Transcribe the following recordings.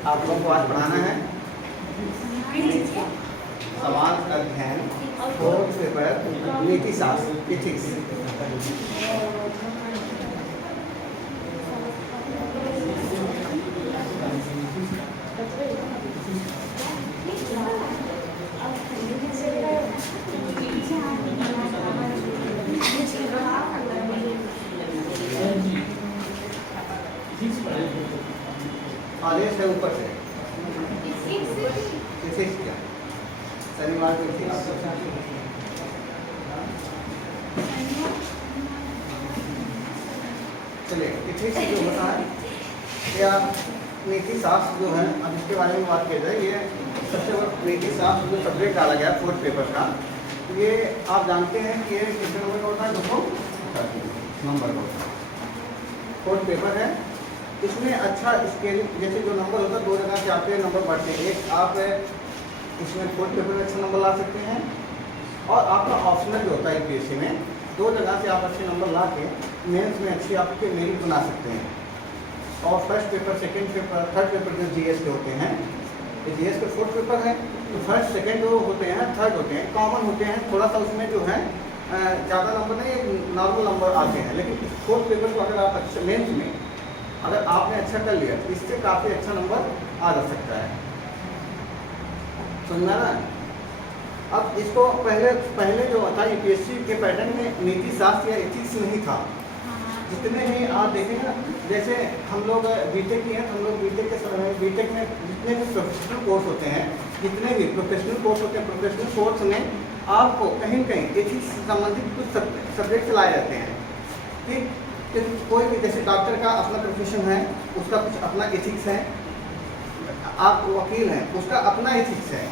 आप लोगों को आज पढ़ाना है समाज अध्ययन फोर्थ पेपर नीति शास्त्र इथिक्स। आदेश है ऊपर से इथिक्स क्या शनिवार को इथिक्स चलिए इथिक्स जो होता है या नीति शास्त्र जो है अब इसके बारे में बात किया जाए। ये सबसे बड़ा नीति शास्त्र जो सब्जेक्ट डाला गया फोर्थ पेपर का, ये आप जानते हैं कि ये कितने नंबर का होता है, 230 नंबर का होता है। फोर्थ पेपर है, इसमें अच्छा स्केल जैसे जो नंबर होता है दो जगह से आते हैं नंबर बढ़ते हैं। एक आप इसमें फोर्थ पेपर में अच्छा नंबर ला सकते हैं और आपका ऑप्शनल जो होता है यूपीएससी में दो जगह से आप अच्छे नंबर ला के मेंस में अच्छी आपके मेरिट बना सकते हैं। और first paper second paper third paper जो जीएस के होते हैं, ये जीएस के फोर्थ पेपर है, तो फर्स्ट सेकंड जो होते हैं थर्ड होते हैं कॉमन होते हैं, थोड़ा सा उसमें जो है ज़्यादा नंबर नहीं नॉर्मल नंबर आते हैं। लेकिन फोर्थ पेपर को अगर आप अच्छे मेंस में अगर आपने अच्छा कर लिया तो इससे काफ़ी अच्छा नंबर आ जा सकता है। समझना ना। अब इसको पहले जो था यूपीएससी के पैटर्न में नीति शास्त्र या एथिक्स नहीं था। जितने भी आप देखें ना, जैसे हम लोग बीटेक की हैं तो हम लोग बीटेक में जितने भी प्रोफेशनल कोर्स होते हैं, जितने भी प्रोफेशनल कोर्स होते हैं, प्रोफेशनल कोर्स में आपको कहीं न कहीं एथिक्स से संबंधित कुछ सब्जेक्ट लाए जाते हैं। ठीक, कि कोई भी जैसे डॉक्टर का अपना प्रोफेशन है, उसका कुछ अपना एथिक्स है। आप वकील हैं, उसका अपना एथिक्स है,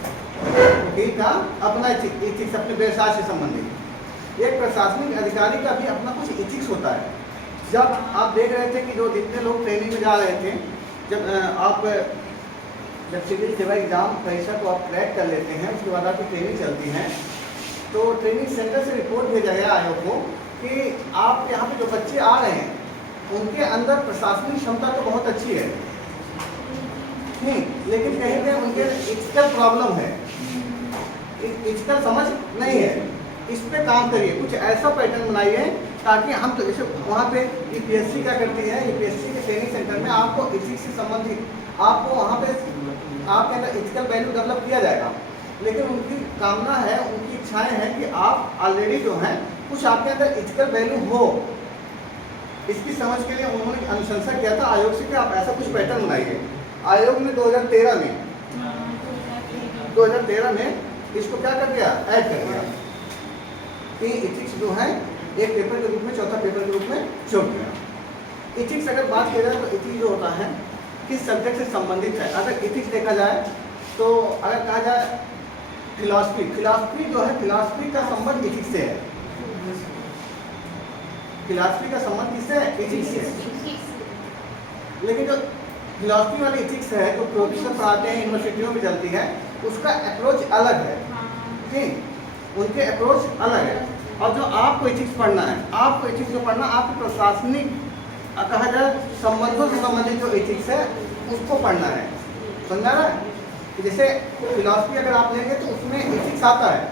वकील का अपना एथिक्स अपने व्यवसाय से संबंधित। एक प्रशासनिक अधिकारी का भी अपना कुछ एथिक्स होता है। जब आप देख रहे थे कि जो जितने लोग ट्रेनिंग में जा रहे थे, जब सिविल सेवा एग्जाम परीक्षा को आप क्रैक कर लेते हैं, उसके बाद आपकी ट्रेनिंग चलती है, तो ट्रेनिंग सेंटर से रिपोर्ट भेजा गया आयोग को कि आप यहाँ पे जो बच्चे आ रहे हैं उनके अंदर प्रशासनिक क्षमता तो बहुत अच्छी है, लेकिन कहीं कहीं उनके एथिकल प्रॉब्लम है, एथिकल समझ नहीं है। इस पे काम करिए, कुछ ऐसा पैटर्न बनाइए ताकि हम तो जैसे वहाँ पे यूपीएससी क्या करती है, यूपीएससी के ट्रेनिंग सेंटर में आपको एथिक्स से संबंधित आपको वहाँ पे आपके अंदर एथिकल वैल्यू डेवलप किया जाएगा। लेकिन उनकी कामना है, उनकी इच्छाएं हैं कि आप ऑलरेडी जो हैं कुछ आपके अंदर एथिकल वैल्यू हो। इसकी समझ के लिए उन्होंने अनुशंसा किया था आयोग से कि आप ऐसा कुछ पैटर्न बनाइए। आयोग ने 2013 में इसको क्या कर दिया, ऐड कर दिया कि एथिक्स जो है एक पेपर के रूप में, चौथा पेपर के रूप में जोड़ दिया। एथिक्स अगर बात की जाए तो एथिक्स जो होता है किस सब्जेक्ट से संबंधित है। अगर एथिक्स देखा जाए तो अगर कहा जाए फिलॉसफी जो है, फिलॉसफी का संबंध एथिक्स से है। फिलॉसफी का संबंध किससे है, एथिक्स से। लेकिन जो फिलॉसफी वाली एथिक्स है, जो प्रोफेसर पढ़ाते हैं यूनिवर्सिटियों में चलती है, उसका अप्रोच अलग है। ठीक, उनके अप्रोच अलग है। और जो आपको एथिक्स पढ़ना है, आपको एथिक्स जो पढ़ना, आपको प्रशासनिक कहा जाए संबंधों से संबंधित जो एथिक्स है उसको पढ़ना है। समझा ना। जैसे फिलॉसफी अगर आप लेंगे तो उसमें एथिक्स आता है,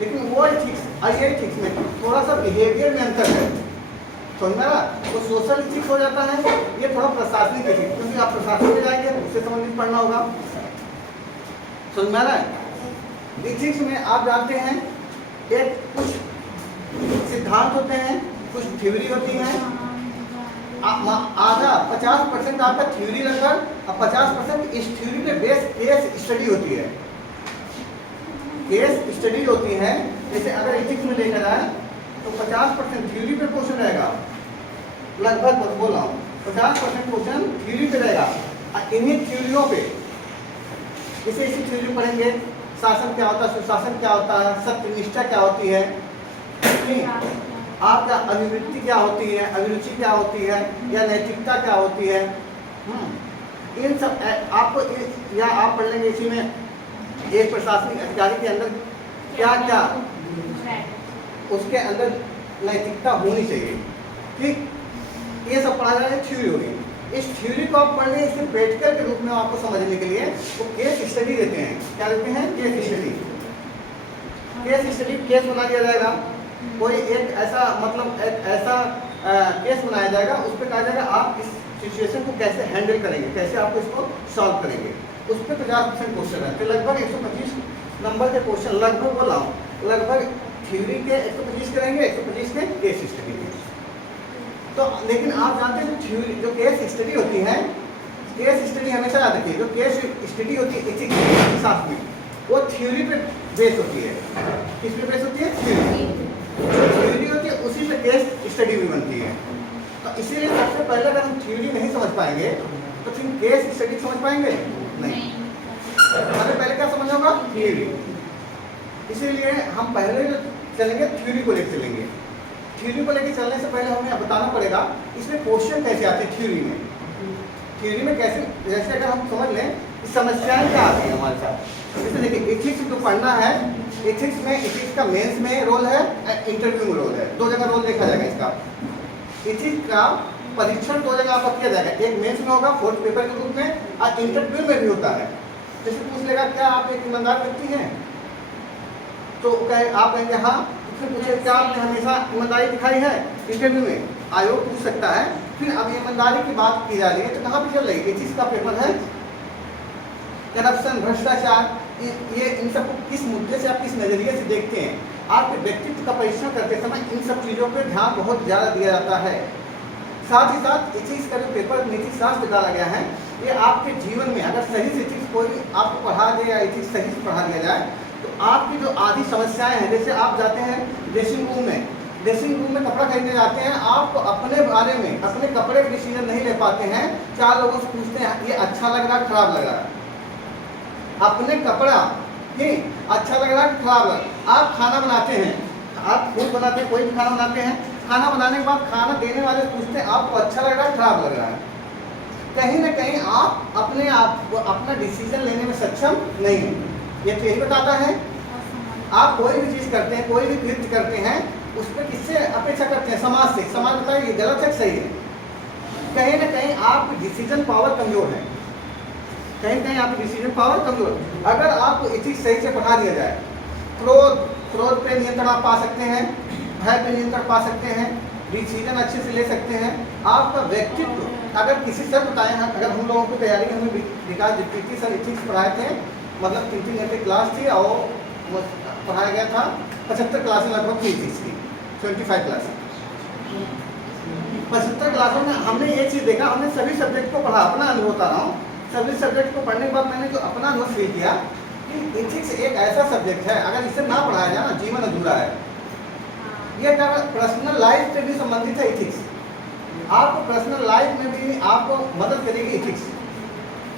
लेकिन वो एथिक्स और ये एथिक्स में थोड़ा सा बिहेवियर में अंतर है। समझा ना। तो सोशल एथिक्स हो जाता है, ये थोड़ा प्रशासनिक एथिक्स, क्योंकि आप प्रशासन में जाएंगे उससे संबंधित पढ़ना होगा। समझा ना। एथिक्स में आप जानते हैं एक कुछ सिद्धांत होते हैं, कुछ थ्योरी होती है। आधा 50% आपका थ्योरी लगभग और 50% इस थ्योरी पे बेस केस स्टडी होती है। केस स्टडी होती है। जैसे अगर एथिक्स में देखा जाए तो 50% थ्योरी पे क्वेश्चन रहेगा, लगभग बोल रहा हूँ 50% क्वेश्चन थ्योरी पे रहेगा। और इन्हीं थ्योरियों पे इसी थ्योरी पढ़ेंगे, शासन क्या होता है, सुशासन क्या होता है, सत्यनिष्ठा क्या होती है, आपका अभिवृत्ति क्या होती है, अभिरुचि क्या होती है, या नैतिकता क्या होती है। इन सब आपको या आप पढ़ लेंगे इसी में एक प्रशासनिक अधिकारी के अंदर क्या क्या उसके अंदर नैतिकता होनी चाहिए। ठीक, ये सब पढ़ा जाए थ्योरी होगी। इस थ्योरी को आप पढ़ लें, इसके प्रैक्टिकल के रूप में आपको समझने के लिए वो केस स्टडी देते हैं। क्या देते हैं? Case study. Case study case बना दिया जाएगा, कोई एक ऐसा मतलब एक ऐसा केस बनाया जाएगा, उस पर कहा जाएगा आप इस सिचुएशन को कैसे हैंडल करेंगे, कैसे आपको इसको सॉल्व करेंगे। उस पर 50% क्वेश्चन है, तो लगभग 125 नंबर के क्वेश्चन, लगभग बोला हूँ, लगभग थ्योरी के 125 करेंगे, 125 के केस स्टडी के। तो लेकिन आप जानते हैं थ्योरी जो केस स्टडी होती है, केस स्टडी हमेशा याद रखिए, जो केस स्टडी होती है एथिक्स के साथ में, वो थ्योरी पे बेस होती है। किस पे बेस होती है? थ्योरी। जो थ्योरी होती है उसी पे केस स्टडी भी बनती है। तो इसीलिए सबसे पहले अगर हम थ्योरी नहीं समझ पाएंगे तो फिर केस स्टडी समझ पाएंगे नहीं। हमें पहले क्या समझ होगा? थ्योरी। इसीलिए हम पहले जो चलेंगे थ्योरी को लेकर चलेंगे। थ्योरी को लेकर चलने से पहले हमें बताना पड़ेगा इसमें क्वेश्चन कैसे आते हैं थ्योरी में। थ्योरी में कैसे, जैसे अगर हम समझ लें कि समस्याएं क्या आती हैं हमारे साथ। जैसे देखिए एथिक्स जो पढ़ना है, एथिक्स में एथिक्स का मेंस में रोल है, इंटरव्यू में रोल है। दो जगह रोल देखा जाएगा इसका। एथिक्स का परीक्षण दो जगह आपका किया जाएगा, एक मेंस में होगा 4th पेपर के रूप में, और इंटरव्यू में भी होता है। जैसे पूछ लेगा क्या आप एक ईमानदार व्यक्ति हैं, तो कहे आप कहेंगे हाँ, फिर पूछे क्या आपने हमेशा ईमानदारी दिखाई है इंटरव्यू में, आयोग पूछ सकता है। फिर अब ईमानदारी की बात की जा रही है तो कहाँ पे चल रही है? एथिक्स का पेपर है। करप्शन, भ्रष्टाचार, ये इन सबको किस मुद्दे से आप किस नज़रिए से देखते हैं। आपके व्यक्तित्व का परीक्षण करते समय इन सब चीज़ों पर ध्यान बहुत ज़्यादा दिया जाता है। साथ ही साथ एथिक्स का जो पेपर नीति शास्त्र डाला गया है, ये आपके जीवन में अगर सही से एथिक्स कोई आपको पढ़ा दे या एथिक्स सही से पढ़ा दिया जाए तो आपकी जो आधी समस्याएं हैं, जैसे आप जाते हैं ड्रेसिंग रूम में, ड्रेसिंग रूम में कपड़ा खरीदने जाते हैं, आप अपने बारे में अपने कपड़े का डिसीजन नहीं ले पाते हैं, 4 लोगों से पूछते हैं ये अच्छा लग रहा है खराब लग रहा है। अपने कपड़ा ही अच्छा लग रहा है खराब लग रहा है। आप खाना बनाते हैं, आप खुद बनाते हैं, कोई भी खाना बनाते हैं, खाना बनाने के बाद खाना देने वाले पूछते हैं आपको अच्छा लग रहा है खराब लग रहा है। कहीं ना कहीं आप अपने आप को अपना डिसीजन लेने में सक्षम नहीं हैं। ये तो यही बताता है। आप कोई भी चीज़ करते हैं, कोई भी कृत्य करते हैं, उस पर किससे अपेक्षा करते हैं? समाज से। समाज बताए ये गलत है सही है। कहीं ना कहीं आपकी डिसीजन पावर कमजोर है, कहीं कहीं आपकी डिसीजन पावर कमजोर। अगर आपको एथिक्स सही से पढ़ा दिया जाए, क्रोध पे नियंत्रण आप पा सकते हैं, भय पे नियंत्रण पा सकते हैं, डिसीजन अच्छे से ले सकते हैं। आपका व्यक्तित्व अगर किसी सर बताए हैं, अगर हम लोगों की तैयारी हमें विकास दीप्ति सर एथिक्स पढ़ाए थे, मतलब 3 घंटे क्लास थी और पढ़ाया गया था 75 क्लासें लगभग थी एथिक्स की, 25 क्लास। 75 क्लासों में हमने ये चीज़ देखा, हमने सभी सब्जेक्ट को पढ़ा, अपना अनुभव बता रहा हूँ। सभी सब्जेक्ट को पढ़ने के बाद मैंने जो अपना अनुभव फील किया कि एथिक्स एक ऐसा सब्जेक्ट है, अगर इसे ना पढ़ाया जाए ना जीवन अधूरा है। ये पर्सनल लाइफ से भी संबंधित है एथिक्स। आपको पर्सनल लाइफ में भी आपको मदद करेगी एथिक्स।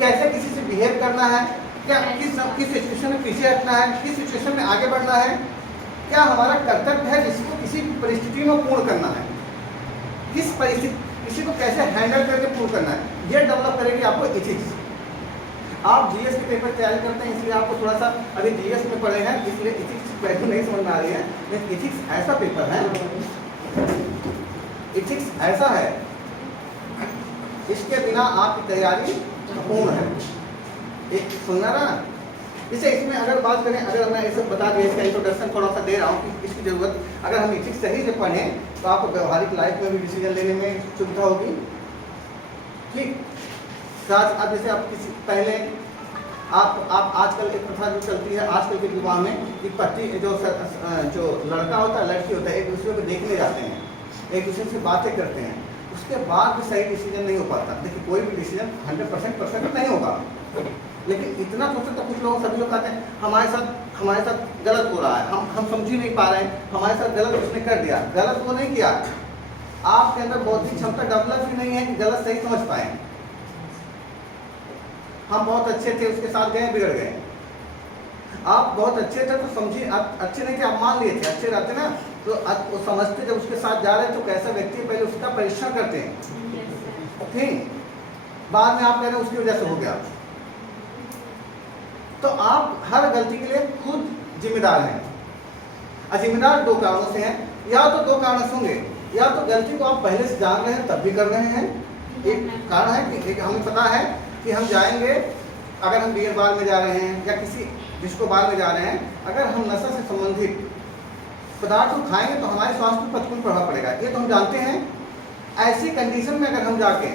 कैसे किसी से बिहेव करना है, क्या किस सिचुएशन में पीछे हटना है, किस सिचुएशन में आगे बढ़ना है, क्या हमारा कर्तव्य है जिसको किसी परिस्थिति में पूर्ण करना है, किस परिस्थिति किसी को कैसे हैंडल करके पूर्ण करना है, ये डेवलप करेगी आपको एथिक्स। आप जीएस के पेपर तैयारी करते हैं इसलिए आपको थोड़ा सा अभी जीएस में पढ़े हैं इसलिए एथिक्स पहले नहीं समझ में आ रही है, लेकिन एथिक्स ऐसा पेपर है, एथिक्स ऐसा है इसके बिना आपकी तैयारी पूर्ण है। एक सुनना ना, जैसे इसमें अगर बात करें, अगर मैं इसे बता दिया, इसका इंट्रोडक्शन थोड़ा सा दे रहा हूँ कि इसकी ज़रूरत, अगर हम एथिक्स सही से पढ़ें तो आपको व्यवहारिक लाइफ में भी डिसीजन लेने में सुविधा होगी। ठीक, साथ अब जैसे आप किसी पहले आप आजकल एक प्रथा जो चलती है आजकल के विवाह में कि पति जो लड़का होता है लड़की होता है एक दूसरे को देखने जाते हैं, एक दूसरे से बातें करते हैं, उसके बाद भी सही डिसीजन नहीं हो पाता। देखिए कोई भी डिसीजन 100% परफेक्ट नहीं होगा, लेकिन इतना सोचते तो कुछ लोग, सभी लोग कहते हैं हमारे साथ गलत हो रहा है, हम समझ ही नहीं पा रहे हैं, हमारे साथ गलत उसने कर दिया। गलत वो नहीं किया, आपके अंदर बौद्धिक क्षमता डेवलप ही नहीं है कि गलत सही समझ पाए। हम बहुत अच्छे थे, उसके साथ गए बिगड़ गए। आप बहुत अच्छे थे तो समझिए, आप अच्छे नहीं थे, आप मान लिए थे, अच्छे रहते ना तो वो समझते जब उसके साथ जा रहे हैं तो कैसा व्यक्ति है पहले उसका परीक्षण करते हैं, ठीक, बाद में आप कह रहे हैं उसकी वजह से हो गया। तो आप हर गलती के लिए खुद जिम्मेदार हैं। और जिम्मेदार 2 कारणों से हैं, या तो 2 कारण होंगे, या तो गलती को आप पहले से जान रहे हैं तब भी कर रहे हैं, एक कारण है कि हमें पता है कि हम जाएंगे, अगर हम बियर बार में जा रहे हैं या किसी डिस्को बार में जा रहे हैं, अगर हम नशा से संबंधित पदार्थ को खाएंगे तो हमारे स्वास्थ्य पर प्रतिकूल प्रभाव पड़ेगा, ये तो हम जानते हैं। ऐसी कंडीशन में अगर हम जाके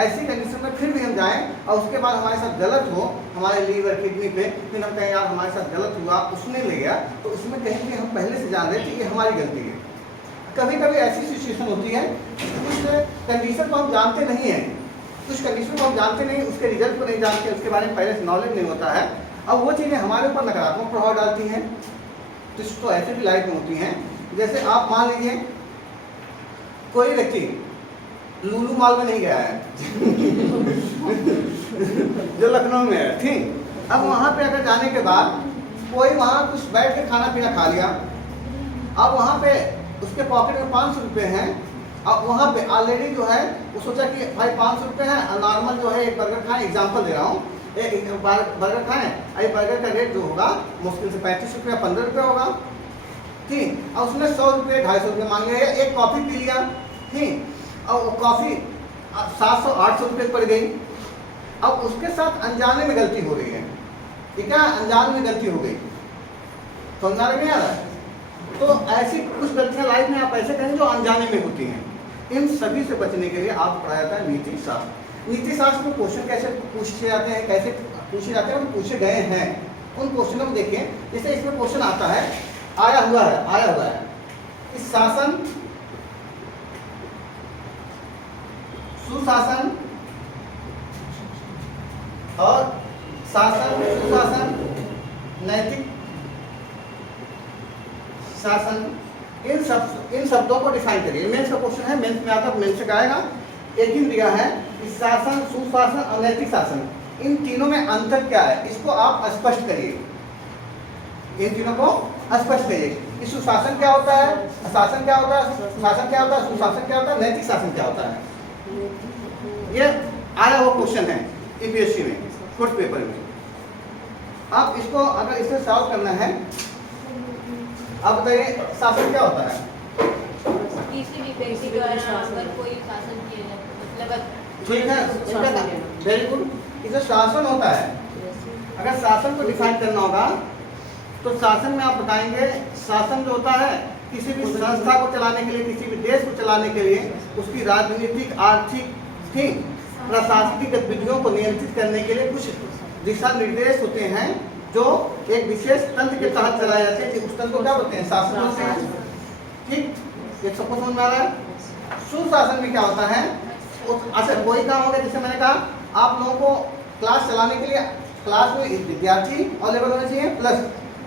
ऐसी कंडीशन में फिर भी हम जाएं और उसके बाद हमारे साथ गलत हो, हमारे लीवर किडनी पे, फिर हम कहें यार हमारे साथ गलत हुआ, उसने ले गया, तो उसमें कहीं भी हम पहले से जान रहे थे ये हमारी गलती है। कभी कभी ऐसी सिचुएशन होती है कुछ कंडीशन को हम जानते नहीं हैं, कुछ कंडीशन को हम जानते नहीं, उसके रिजल्ट को नहीं जानते, उसके बारे में पहले से नॉलेज नहीं होता है, अब वो चीज़ें हमारे ऊपर नकारात्मक प्रभाव डालती हैं। तो ऐसे भी लाइफ में होती हैं, जैसे आप मान लीजिए कोई व्यक्ति लुलु मॉल में नहीं गया है जो लखनऊ में है, ठीक। अब वहाँ पे अगर जाने के बाद कोई वहाँ कुछ बैठ के खाना पीना खा लिया, अब वहाँ पे उसके पॉकेट में 500 रुपये हैं, अब वहाँ पे ऑलरेडी जो है वो सोचा कि भाई 500 रुपये है, नॉर्मल जो है एक बर्गर खाएं, एग्जाम्पल दे रहा हूँ, एक बर्गर खाएं, ये बर्गर का रेट जो होगा मुश्किल से 35 रुपये या 15 रुपये होगा, ठीक। और उसने 100 रुपये 250 रुपये मांग लिया, एक कॉफ़ी पी लिया, ठीक, और वो कॉफ़ी 700-800 रुपये पड़ गई। अब उसके साथ अनजाने में गलती हो रही है, ठीक है, अनजाने में गलती हो गई, समझना नहीं आ रहा है। तो ऐसी कुछ गलतियाँ लाइफ में आप ऐसे करें जो अनजाने में होती हैं, इन सभी से बचने के लिए आप पढ़ाया जाता है नीति शास्त्र। नीति शास्त्र में क्वेश्चन कैसे पूछे जाते हैं, कैसे पूछे जाते हैं, पूछे गए हैं, उन क्वेश्चनों को देखिए। जैसे इसमें क्वेश्चन आता है, आया हुआ है इस शासन, सुशासन और शासन, सुशासन, नैतिक शासन, इन शब्दों को डिफाइन करिए। मेंस का क्वेश्चन है, मेंस में आता, मेंस से आएगा। एक ही दिया है कि शासन, सुशासन और नैतिक शासन, इन तीनों में अंतर क्या है, इसको आप स्पष्ट करिए, इन तीनों को स्पष्ट करिए कि सुशासन क्या होता है, शासन क्या होता है, शासन क्या होता है, सुशासन क्या होता है, नैतिक शासन क्या होता है। ये आया हुआ क्वेश्चन है यूपीएससी में, फोर्थ पेपर में। आप इसको अगर इसे सॉल्व करना है, आप बताइए शासन क्या होता है। किसी भी व्यक्ति द्वारा अगर कोई शासन किया जाए, मतलब ठीक है, वेरी गुड। इसे शासन होता है। अगर शासन को डिफाइन करना होगा तो शासन में आप बताएंगे, शासन जो होता है किसी भी संस्था को चलाने के लिए, किसी भी देश को चलाने के लिए, उसकी राजनीतिक, आर्थिक, ठीक, प्रशासनिक गतिविधियों को नियंत्रित करने के लिए कुछ दिशा निर्देश होते हैं जो एक विशेष तंत्र के तहत चलाए जाते हैं। उस तंत्र को क्या बोलते हैं, शासन बोलते हैं, ठीक। एक सबको समझ में आ रहा है। सुशासन में क्या होता है, अच्छा कोई काम होगा, जैसे मैंने कहा आप लोगों को क्लास चलाने के लिए क्लास में विद्यार्थी अवेलेबल होने चाहिए, प्लस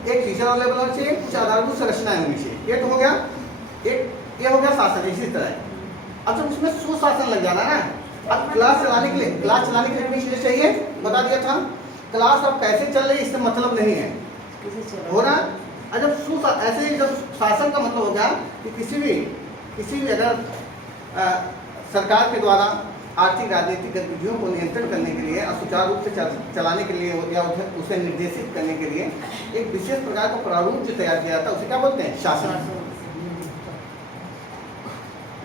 एक टीचर अवेलेबल होना चाहिए, कुछ आधारभूत संरचनाएं होनी चाहिए, ये तो हो गया एक, ये हो गया शासन। इसी तरह अच्छा उसमें सुशासन लग जाना है ना। अब क्लास चलाने के लिए कितनी चीजें चाहिए बता दिया था, क्लास अब कैसे चल रही है इससे मतलब नहीं है, हो रहा। और जब ऐसे ही जब शासन का मतलब हो गया कि किसी भी अगर सरकार के द्वारा आर्थिक राजनीतिक गतिविधियों को नियंत्रण करने के लिए और सुचारू रूप से चलाने के लिए या उसे निर्देशित करने के लिए एक विशेष प्रकार का प्रारूप जो तैयार किया जाता है उसे क्या बोलते हैं, शासन।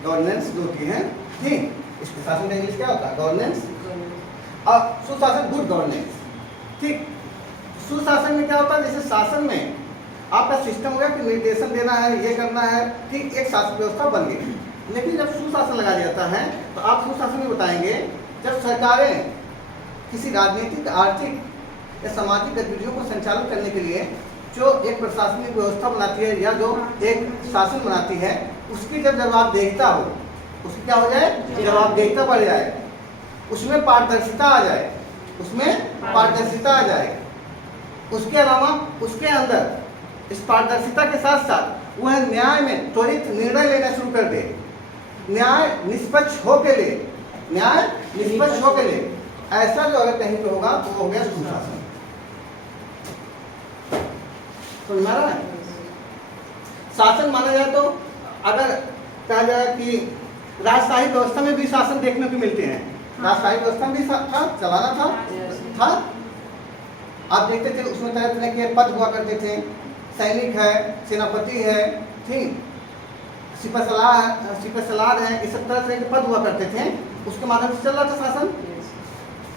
गवर्नेंस जो होती है, ठीक, इसके शासन का इंग्लिश क्या होता है, गवर्नेंस। और सुशासन, गुड गवर्नेंस, ठीक। सुशासन में क्या होता है, जैसे शासन में आपका सिस्टम हो गया कि निर्देशन देना है, ये करना है, ठीक, एक शासन व्यवस्था बन गई। लेकिन जब सुशासन लगा जाता है तो आप सुशासन में बताएंगे जब सरकारें किसी राजनीतिक, आर्थिक या सामाजिक गतिविधियों को संचालन करने के लिए जो एक प्रशासनिक व्यवस्था बनाती है या जो एक शासन बनाती है, उसकी जब जवाबदेहिता हो, उसकी क्या हो जाए, जवाबदेहिता बढ़ जाए, उसमें पारदर्शिता आ जाए, उसके अलावा उसके अंदर इस पारदर्शिता के साथ साथ वह न्याय में त्वरित निर्णय लेना शुरू कर दे, न्याय निष्पक्ष हो के लिए, ऐसा जो अगर कहीं पे होगा तो हो गया सुशासन। समझ में आ रहा है। शासन माना जाए तो अगर कहा जाए कि राजशाही व्यवस्था में भी शासन देखने को मिलते हैं, राजशाही व्यवस्था में भी था, चलाना था। आप देखते थे उसमें तरह तरह के पद हुआ करते थे, सैनिक है, सेनापति है, ठीक, सिपहसलार है, इस सब तरह के पद हुआ करते थे। उसके माध्यम से चल रहा था शासन।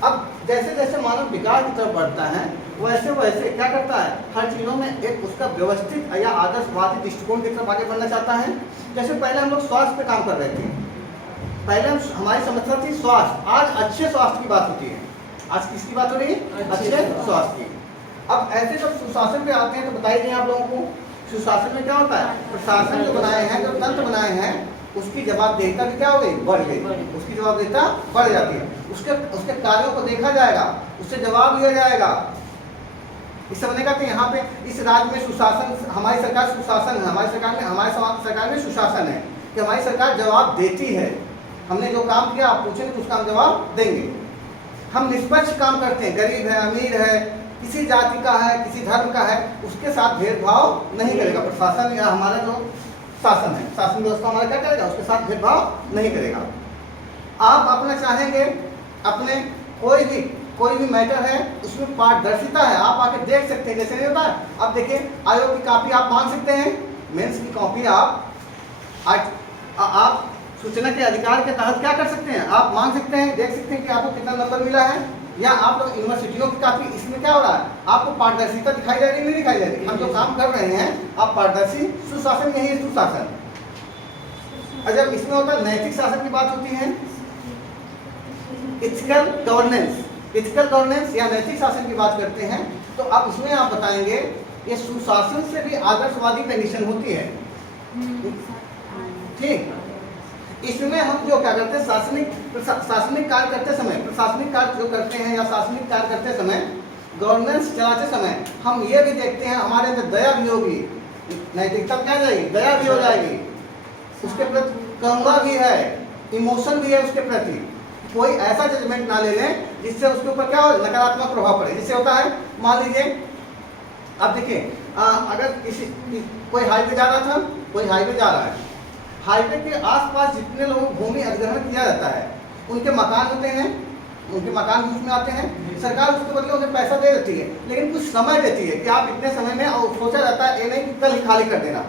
अब जैसे जैसे मानव विकास की तरफ बढ़ता है वैसे वैसे क्या करता है, हर चीज़ों में एक उसका व्यवस्थित या आदर्शवादी दृष्टिकोण की तरफ आगे बढ़ना चाहता है। जैसे पहले हम लोग स्वास्थ्य पे काम कर रहे थे, पहले हमारी समस्या थी स्वास्थ्य, आज अच्छे स्वास्थ्य की बात होती है। आज किसकी बात हो रही है? अच्छे स्वास्थ्य की। अब ऐसे जब सुशासन पे आते हैं तो बताइए आप लोगों को, सुशासन में क्या होता है? प्रशासन जो बनाए हैं, जो तंत्र बनाए हैं, उसकी जवाबदेहिता भी क्या हो गई? बढ़ गई। उसकी जवाबदेहिता बढ़ जाती है, उसके कार्यों को देखा जाएगा, उससे जवाब लिया जाएगा। इससे बने का कि यहाँ पे इस राज्य में सुशासन, हमारी सरकार सुशासन है, हमारी सरकार में सुशासन है कि हमारी सरकार जवाब देती है। हमने जो काम किया आप पूछेंगे तो उसका हम जवाब देंगे। हम निष्पक्ष काम करते हैं, गरीब है अमीर है, किसी जाति का है किसी धर्म का है, उसके साथ भेदभाव नहीं करेगा प्रशासन या हमारा जो शासन है, शासन व्यवस्था हमारा क्या करेगा? उसके साथ भेदभाव नहीं करेगा। आप अपना चाहेंगे अपने कोई भी मैटर है उसमें पारदर्शिता है, आप आके देख सकते हैं। जैसे नहीं होता है, अब देखिए आयोग की कॉपी आप मांग सकते हैं, मेंस की कॉपी आप सूचना के अधिकार के तहत क्या कर सकते हैं? आप मांग सकते हैं, देख सकते हैं कि आपको कितना नंबर मिला है। या आप लोग यूनिवर्सिटियों की काफी, इसमें क्या हो रहा है? आपको पारदर्शिता दिखाई जा रही नहीं दिखाई जा रही? हम जो काम कर रहे हैं आप पारदर्शी, सुशासन यही है सुशासन। और जब इसमें होता है नैतिक शासन की बात होती है, इथिकल गवर्नेंस या नैतिक शासन की बात करते हैं, तो अब इसमें आप बताएंगे ये सुशासन से भी आदर्शवादी कंडीशन होती है। ठीक, इसमें हम जो क्या करते हैं, शासनिक कार्य करते समय, प्रशासनिक कार्य जो करते हैं या शासनिक कार्य करते समय, गवर्नेंस चलाते समय हम ये भी देखते हैं हमारे अंदर दया भी होगी, नैतिकता क्या जाएगी? दया भी हो जाएगी, उसके प्रति करुणा भी है, इमोशन भी है उसके प्रति। कोई ऐसा जजमेंट ना ले लें जिससे उसके ऊपर क्या हो, नकारात्मक प्रभाव पड़े। जिससे होता है, मान लीजिए आप देखिए अगर कोई हाईवे जा रहा था, कोई हाईवे जा रहा है, हाईवे के आसपास जितने लोगों को भूमि अधिग्रहण किया जाता है उनके मकान होते हैं, उनके मकान बीच में आते हैं, सरकार उसके बदले उन्हें पैसा दे देती है, लेकिन कुछ समय देती है कि आप इतने समय में, और सोचा जाता है ये नहीं कि कल ही खाली कर देना,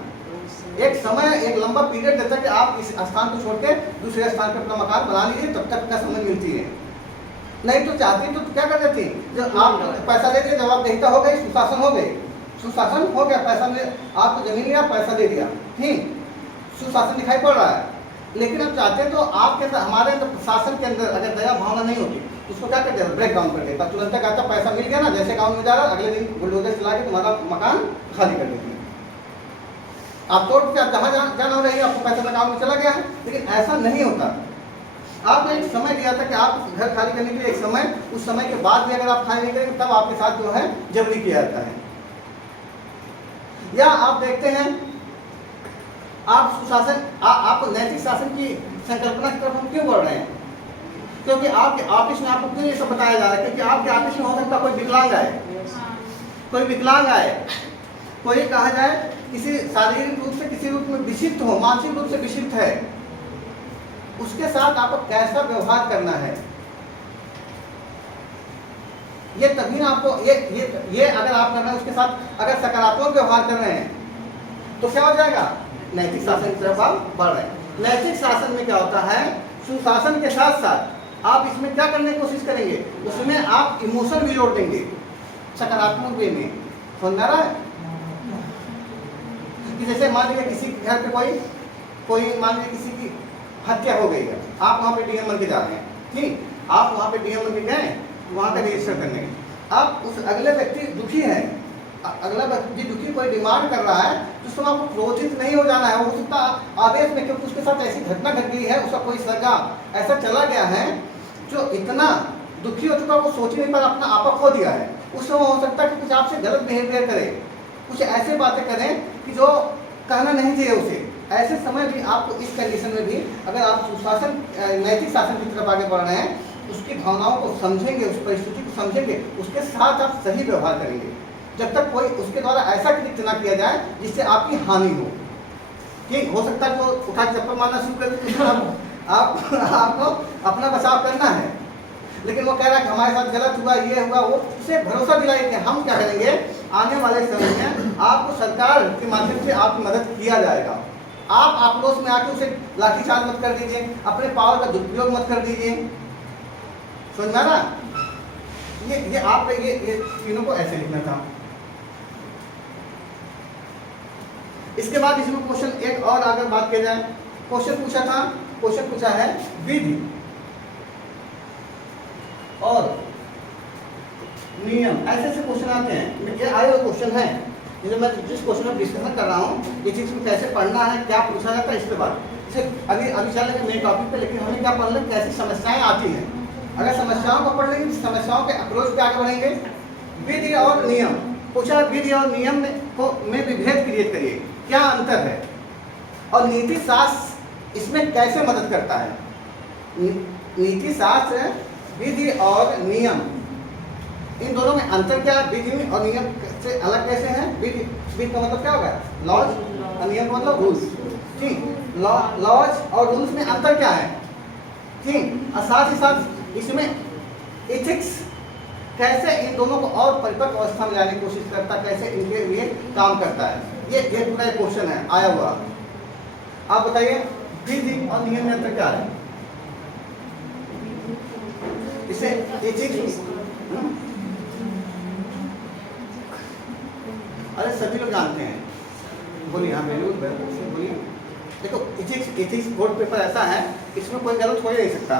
एक समय, एक लंबा पीरियड देता है कि आप इस स्थान को छोड़ के दूसरे स्थान पर अपना मकान बना लीजिए, तब तक का समय मिलती है। नहीं तो चाहती तो क्या कर देती, जब आप पैसा दे दिए, जवाबदेहिता हो गई, सुशासन हो गई, सुशासन हो गया, पैसा ने आपको जमीन लिया, पैसा दे दिया, ठीक, सुशासन दिखाई पड़ रहा है। लेकिन अब चाहते हैं तो आपके अंदर, हमारे अंदर प्रशासन के अंदर अगर दया भावना नहीं होती तो उसको क्या कर देता, ब्रेक डाउन कर देता, तुरंत कहता पैसा मिल गया ना, जैसे अकाउंट में जा रहा, अगले दिन बुलडोजर चला के तुम्हारा मकान खाली कर देती है। आप तोड़ के आप जहाँ जाना हो रही है, आपको पैसा अकाउंट में चला गया है, लेकिन ऐसा नहीं होता। आपने एक समय दिया था कि आप घर खाली करने के लिए एक समय, उस समय के बाद भी अगर आप खाली नहीं करेंगे तब आपके साथ जो है जबरी किया जाता है। या आप देखते हैं, आप सुशासन, आप नैतिक शासन की संकल्पना की तरफ हम क्यों बढ़ रहे हैं? क्योंकि आपके ऑफिस में आपको क्यों ये सब बताया जा रहा है? क्योंकि आपके ऑफिस में हो सकता कोई विकलांग आए, कोई विकलांग आए, कोई कहा जाए किसी शारीरिक रूप से किसी रूप में विशिष्ट हो, मानसिक रूप से विशिष्ट है, उसके साथ आपको कैसा व्यवहार करना है, ये तभी ना आपको ये अगर आप कर रहे हैं, उसके साथ अगर सकारात्मक व्यवहार कर रहे हैं तो क्या हो जाएगा, नैतिक शासन की तरफ आप बढ़ रहे हैं। नैतिक शासन में क्या होता है, सुशासन के साथ साथ आप इसमें क्या करने की कोशिश करेंगे, उसमें आप इमोशन भी जोड़ देंगे सकारात्मक वे में। समझ आ रहा है कि जैसे मान लीजिए किसी घर पे कोई मान लीजिए किसी की हत्या हो गई है, आप वहाँ पे डीएम बन के जा रहे हैं, ठीक, आप वहाँ पे डीएम बन के गए वहाँ का रजिस्टर करने के, अब उस अगले व्यक्ति दुखी है, अगला व्यक्ति दुखी कोई डिमांड कर रहा है तो उसमें आपको क्रोधित नहीं हो जाना है। हो सकता आवेश में, क्योंकि उसके साथ ऐसी घटना घट गई है, उसका कोई सगा ऐसा चला गया है जो इतना दुखी हो चुका, वो सोच नहीं पर अपना आपा खो दिया है। उस समय हो सकता है कि कुछ आपसे गलत बिहेवियर करे, कुछ ऐसे बातें करें कि जो कहना नहीं चाहिए उसे। ऐसे समय भी आपको इस कंडीशन में भी अगर आप सुशासन, नैतिक शासन की तरफ आगे बढ़ रहे हैं, उसकी भावनाओं को समझेंगे, उस परिस्थिति को समझेंगे, उसके साथ आप सही व्यवहार करेंगे। जब तक कोई उसके द्वारा ऐसा कृत्य ना किया जाए जिससे आपकी हानि हो, ठीक, हो सकता है तो उठा चप्पल मारना शुरू कर दें, आपको अपना बचाव करना है, लेकिन वो कह रहा है कि हमारे साथ गलत हुआ, ये हुआ, वो, उसे भरोसा दिलाइए कि हम क्या करेंगे, आने वाले समय में आपको सरकार के माध्यम से आपकी मदद किया जाएगा, आप आक्रोश में आके उसे लाठीचार्ज मत कर दीजिए, अपने पावर का दुरुपयोग मत कर दीजिए। समझ में आ रहा? ये आप ये तीनों को ऐसे लिखना था। इसके बाद इसमें क्वेश्चन एक और अगर बात की जाए, क्वेश्चन पूछा है विधि और नियम, ऐसे ऐसे क्वेश्चन आते हैं। ये आए हुए क्वेश्चन है, जैसे मैं जिस क्वेश्चन में डिस्कशन कर रहा हूँ, ये चीज में कैसे पढ़ना है, क्या पूछा जाता है, इसके बाद जैसे अभी चल रहे मेन टॉपिक पे, लेकिन हमें क्या पढ़ लें, कैसी समस्याएं आती हैं। अगर समस्याओं को पढ़ लेंगे, समस्याओं के अप्रोच पे आगे बढ़ेंगे। विधि और नियम पूछा, विधि और नियम में विभेद क्रिएट करिए, क्या अंतर है और नीति शास्त्र इसमें कैसे मदद करता है। नीति शास्त्र, विधि और नियम, इन दोनों में अंतर क्या है, विधि और नियम से अलग कैसे हैं। विधि का मतलब क्या होगा, लॉज, और नियम का मतलब रूल्स। ठीक, लॉज और रूल्स में अंतर क्या है। ठीक, और साथ ही साथ इसमें एथिक्स कैसे इन दोनों को और परिपक्व अवस्था में लाने की कोशिश करता है, कैसे इनके लिए काम करता है। ये पूरा क्वेश्चन है आया हुआ। आप बताइए विधि और नियम में अंतर क्या है। इसे एथिक्स, अरे सभी लोग जानते हैं, बोलिए। हाँ बोलिए। देखो एथिक्स बोर्ड पेपर ऐसा है, इसमें कोई गलत हो ही नहीं सकता।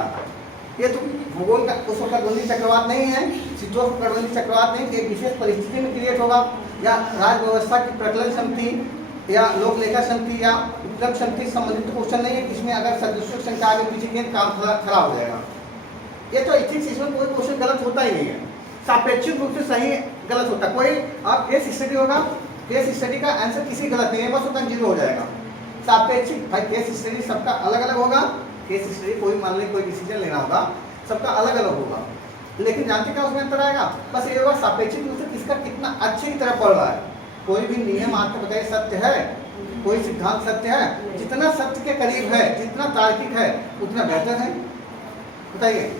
ये तो भूगोल का उस वक्त ध्वनि चक्रवात नहीं है, शीतोष्ण ध्वनि चक्रवात नहीं, एक विशेष परिस्थिति में क्रिएट होगा, या राज्य व्यवस्था की प्रकलन समिति या लोक लेखा समिति या उपलब्ध समिति संबंधित क्वेश्चन नहीं है, इसमें अगर सदस्यों की संख्या आगे पीछे की काम खराब हो जाएगा। ये तो एथिक्स, इसमें कोई क्वेश्चन गलत होता ही नहीं है, सापेक्षिक रूप से सही गलत होता है। कोई आप केस स्टडी होगा, केस स्टडी का आंसर किसी गलत नहीं है, बस उतना 0 हो जाएगा। सापेक्षिक भाई केस स्टडी सबका अलग अलग होगा, केस स्टडी कोई मान ली कोई डिसीजन लेना होगा, सबका अलग अलग होगा, लेकिन जानते क्या उसमें अंतर आएगा, बस ये होगा सापेक्षिक रूप से किसका कितना अच्छी तरह पढ़ रहा है। कोई भी नियम आपको बताइए सत्य है, कोई सिद्धांत सत्य है, जितना सत्य के करीब है, जितना तार्किक है, उतना बेहतर है। बताइए।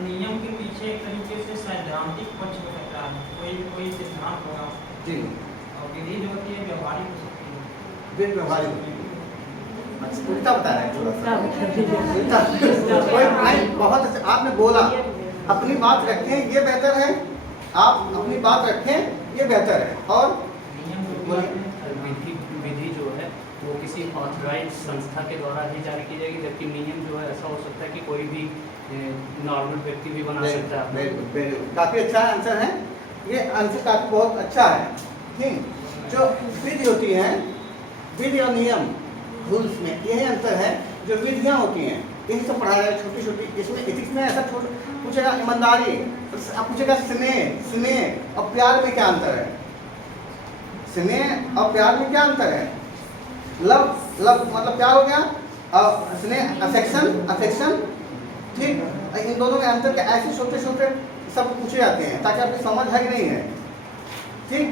नियम के पीछे एक तरीके से सैद्धांतिक पक्ष हो सकता है, कोई सिद्धांत होगा जी, और विधि जो होती है व्यवहारिक हो सकती है। बिल व्यवहारिक, अच्छा उल्टा बता रहा है थोड़ा सा, उल्टा नहीं, बहुत अच्छा आपने बोला। अपनी बात रखें ये बेहतर है, आप अपनी बात रखें ये बेहतर है। और विधि जो है वो किसी ऑथराइज संस्था के द्वारा ही जारी की जाएगी, जबकि नियम जो है ऐसा हो सकता है कि कोई भी नॉर्मल व्यक्ति भी बना सकता है। काफ़ी अच्छा आंसर है, ये आंसर काफ़ी बहुत अच्छा है। ठीक, जो विधि होती है, विधि और नियम रूल्स में यही अंतर है। जो विधियाँ होती हैं यही सब पढ़ाया जाए छोटी छोटी, इसमें एथिक्स में ऐसा पूछेगा ईमानदारी, पूछेगा स्नेह और प्यार में क्या अंतर है, स्नेह और प्यार में क्या अंतर है। लव मतलब प्यार हो गया, और स्नेह अफेक्शन। ठीक, इन दोनों में अंतर के ऐसे छोटे छोटे सब पूछे जाते हैं ताकि आपकी समझ है कि नहीं है। ठीक,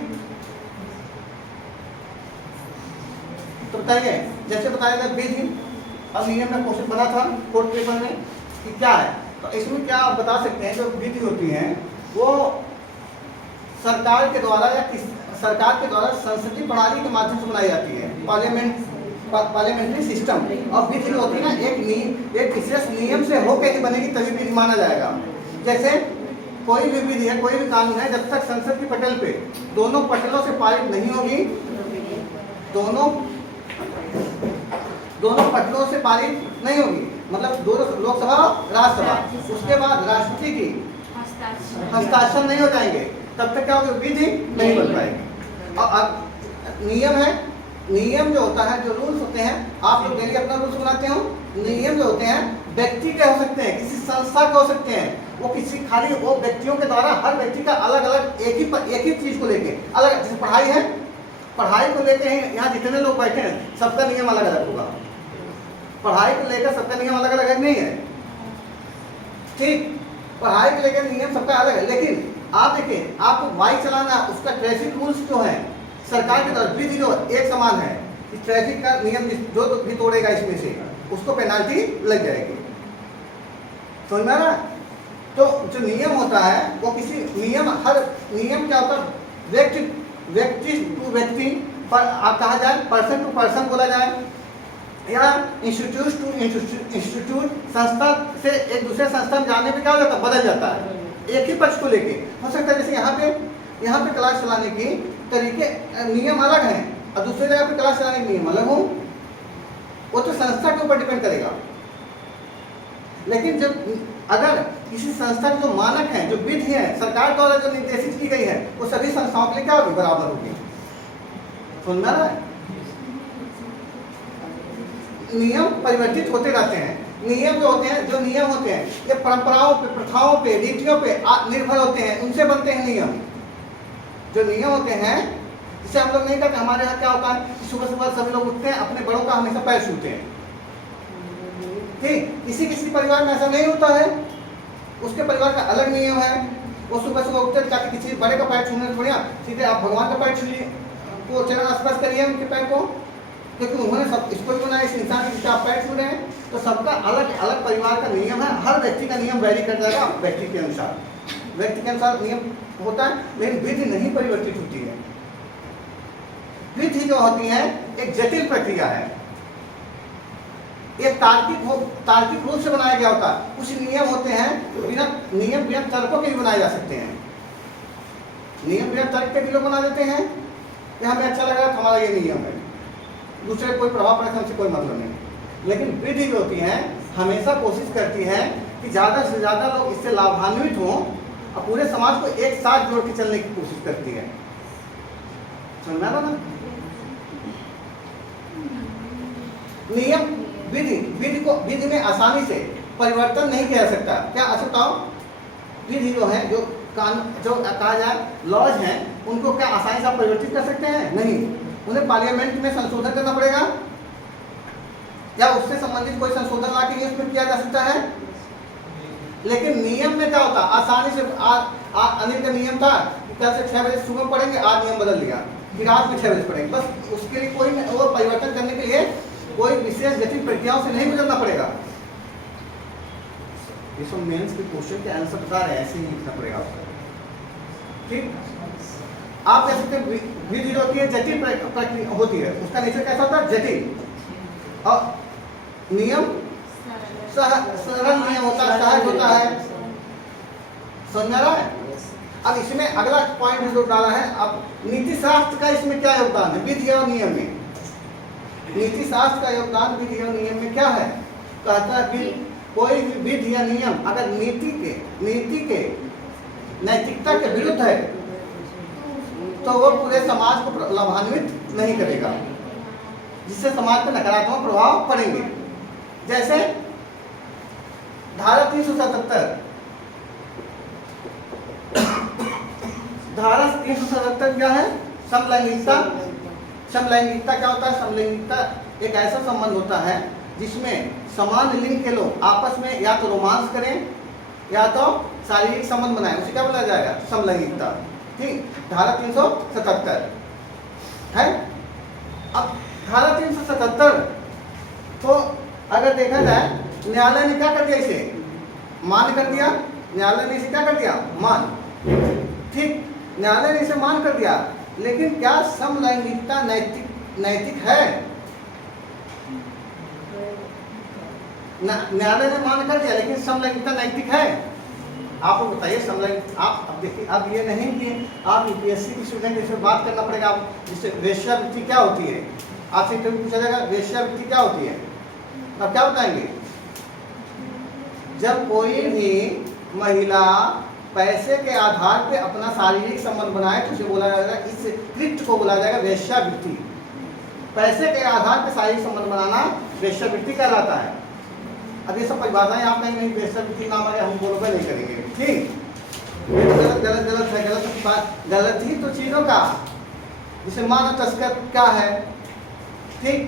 तो बताइए, जैसे बताया था विधि और नियम में क्वेश्चन बना था कोर्ट पेपर में कि क्या है, तो इसमें क्या आप बता सकते हैं। जो विधि होती है वो सरकार के द्वारा संसदीय प्रणाली के माध्यम से बनाई जाती है, पार्लियामेंट्री सिस्टम। और विधि जो होती है ना, एक विशेष नियम से होकर ही बनेगी तभी विधि माना जाएगा। जैसे कोई भी विधि है, कोई भी कानून है, जब तक संसद की पटल पे दोनों पटलों से पारित नहीं होगी, दोनों पटलों से पारित नहीं होगी, मतलब दोनों लोकसभा राज्यसभा, उसके बाद राष्ट्रपति की हस्ताक्षर नहीं हो जाएंगे, तब तक क्या होगी, विधि नहीं बन पाएगी। और नियम है, नियम जो होता है, जो रूल्स होते हैं, आप लोग डेली अपना रूल्स बनाते हो। नियम जो होते हैं व्यक्ति के हो सकते हैं, किसी संस्था के हो सकते हैं, वो किसी खाली वो व्यक्तियों के द्वारा, हर व्यक्ति का अलग अलग एक ही चीज को लेके अलग, जैसे पढ़ाई है, पढ़ाई को लेके यहाँ जितने लोग बैठे हैं सबका नियम अलग अलग होगा, पढ़ाई को लेकर सबका नियम अलग अलग नहीं है। ठीक, पढ़ाई को लेकर नियम सबका अलग है, लेकिन आप देखिए, आपको बाइक चलाना, उसका ट्रैफिक रूल्स जो है सरकार के द्वारा, विधि जो एक समान है, इस ट्रैफिक का नियम जो भी तोड़ेगा इसमें से उसको पेनाल्टी लग जाएगी। समझ में आ रहा है? तो जो नियम होता है वो किसी नियम, हर नियम क्या होता है, व्यक्ति टू व्यक्ति पर आप कहा जाए पर्सन टू पर्सन बोला जाए, या इंस्टीट्यूट टू इंस्टीट्यूट, संस्था से एक दूसरे संस्था में जाने में क्या हो जाता है, बदल जाता है। एक ही पक्ष को लेके हो सकता है, जैसे यहाँ पे क्लास चलाने की तरीके नियम अलग हैं और दूसरे जगह पे क्लास चलाने के नियम अलग हो, वो तो संस्था के ऊपर डिपेंड करेगा। लेकिन जब अगर किसी संस्था के जो मानक हैं, जो विधि है सरकार द्वारा जो निर्देशित की गई है, वो सभी संस्थाओं के लिए क्या होगी, बराबर होगी। समझ में आ रहा है? नियम परिवर्तित होते रहते हैं। नियम जो होते हैं, जो नियम होते हैं, ये परंपराओं पे, प्रथाओं पे, रीतियों पे निर्भर होते हैं, उनसे बनते हैं नियम। जो नियम होते हैं, जिसे हम लोग नहीं कहते, हमारे यहाँ क्या होता है, सुबह सुबह सभी लोग उठते हैं, अपने बड़ों का हमेशा पैर छूते हैं। ठीक, किसी किसी परिवार में ऐसा नहीं होता है, उसके परिवार का अलग नियम है। वो सुबह सुबह उठते हैं, ताकि किसी बड़े का पैर छूने थोड़ी, सीधे आप भगवान का पैर छूलिए, वो चरण स्पर्श करिए उनके पैर को, क्योंकि उन्होंने सब इसको भी बनाया, इस इंसान के जिससे आप पैर छू रहे हैं। तो सबका अलग अलग परिवार का नियम है, हर व्यक्ति का नियम वैरी कर जाएगा व्यक्ति के अनुसार, व्यक्ति के अनुसार नियम होता है। लेकिन विधि नहीं परिवर्तित होती है। विधि जो होती है एक जटिल प्रक्रिया है, एक तार्किक रूप से बनाया गया होता है। कुछ नियम होते हैं बिना तर्कों के भी बनाए जा सकते हैं। नियम बिना तर्क के भी लोग बना देते हैं, ये हमें अच्छा लगा तो हमारा ये नियम है, दूसरे कोई प्रभाव पड़े हमसे कोई मतलब नहीं। लेकिन विधि जो होती है हमेशा कोशिश करती है कि ज़्यादा से ज़्यादा लोग इससे लाभान्वित हों और पूरे समाज को एक साथ जोड़ के चलने की कोशिश करती है। समझ में आ रहा ना? नियम विधि में आसानी से परिवर्तन नहीं किया जा सकता। क्या अच्छा बताओ, विधि जो है, जो कहा जाए लॉज हैं, उनको क्या आसानी से आप परिवर्तित कर सकते हैं? नहीं, उन्हें पार्लियामेंट में संशोधन करना पड़ेगा, या उससे संबंधित कोई संशोधन ला के उसमें किया जा सकता है। लेकिन नियम में क्या होता, आसानी से अनिल का नियम था कल से 6 बजे सुबह पढ़ेंगे, आज नियम बदल दिया कि रात में 6 बजे पढ़ेंगे। बस उसके लिए कोई वो परिवर्तन करने के लिए कोई विशेष जटिल प्रक्रियाओं से नहीं गुजरना पड़ेगा। ये सब मेंस के क्वेश्चन के आंसर बता रहे हैं, ऐसे ही लिखना पड़ेगा आपको। ठीक, आप कह सकते हैं विधि होती है जटिल प्रक्रिया होती है, उसका नेचर कैसा होता है, जटिल। और नियम सरल नियम होता है, सहज होता है। समझ में आ रहा है? अब इसमें अगला पॉइंट जो डाला है, अब नीति शास्त्र का इसमें क्या योगदान है विधि और नियम में? नीति शास्त्र का योगदान विधि और नियम में क्या है? कहता है कि कोई भी विधि या नियम अगर नीति के नैतिकता के विरुद्ध है तो वो पूरे समाज को लाभान्वित नहीं करेगा, जिससे समाज पर नकारात्मक प्रभाव पड़ेंगे। जैसे धारा 377, धारा 377 क्या है? समलैंगिकता। समलैंगिकता क्या होता है? समलैंगिकता एक ऐसा संबंध होता है जिसमें समान लिंग के लोग आपस में या तो रोमांस करें या तो शारीरिक संबंध बनाएं, उसे क्या बोला जाएगा? समलैंगिकता। ठीक, धारा 377 है। अब धारा 377 तो अगर देखा जाए, न्यायालय ने क्या कर दिया, इसे मान कर दिया। न्यायालय ने इसे क्या कर दिया? मान। ठीक, न्यायालय ने इसे मान कर दिया, लेकिन क्या समलैंगिकता नैतिक है? न्यायालय ने मान कर दिया, लेकिन समलैंगिकता नैतिक है? आप बताइए। समलैंगिक आप अब देखिए, अब ये नहीं कि आप यूपीएससी की स्टूडेंट इसमें बात करना पड़ेगा। जिससे वेश्यावृत्ति क्या होती है, आपसे इंटरव्यू पूछा जाएगा वेश्यावृत्ति क्या होती है, अब क्या बताएंगे? जब कोई भी महिला पैसे के आधार पे अपना शारीरिक संबंध बनाए तो उसे बोला जाएगा, इस कृत्य को बोला जाएगा वेश्यावृत्ति। पैसे के आधार पे शारीरिक संबंध बनाना वेश्यावृत्ति कहलाता है। अब ये सब परिभाषाएं आप नहीं वेश्यावृत्ति नाम आ गया, हम बोलोगे नहीं करेंगे। ठीक, गलत है, गलत ही तो चीजों का, जिसे मानव तस्कर क्या है, ठीक,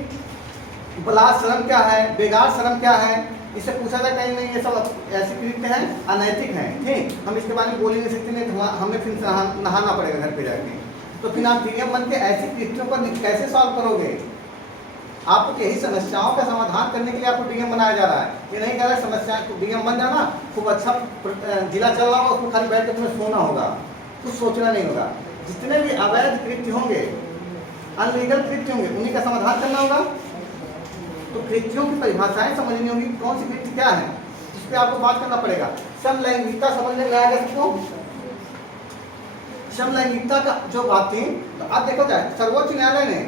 बलात्सरम क्या है, बेगार श्रम क्या है, इससे पूछा था कहीं नहीं, ये सब ऐसे कृत्य हैं, अनैतिक हैं। ठीक, हम इसके बारे में बोल ही नहीं सकते, नहीं तो हमें फिर नहाना पड़ेगा घर पे जाके। तो फिर आप डीएम बन के ऐसे कृत्यों पर कैसे सॉल्व करोगे? आपको यही समस्याओं का समाधान करने के लिए आपको डीएम बनाया जा रहा है। ये नहीं कह रहा है समस्या को डीएम बन जाना, खूब अच्छा जिला चल रहा होगा, उसमें खाली बैठ कर तुम्हें सोना होगा, कुछ सोचना नहीं होगा। जितने भी अवैध कृत्य होंगे, अनलीगल कृत्य होंगे, उन्हीं का समाधान करना होगा। तो कृत्यों की परिभाषाएं समझनी होगी, कौन सी कृत्य क्या है, जिस पे आपको बात करना पड़ेगा। समलैंगिकता समझने में आएगा सबको। समलैंगिकता का जो बात थी, तो अब देखो जाए सर्वोच्च न्यायालय ने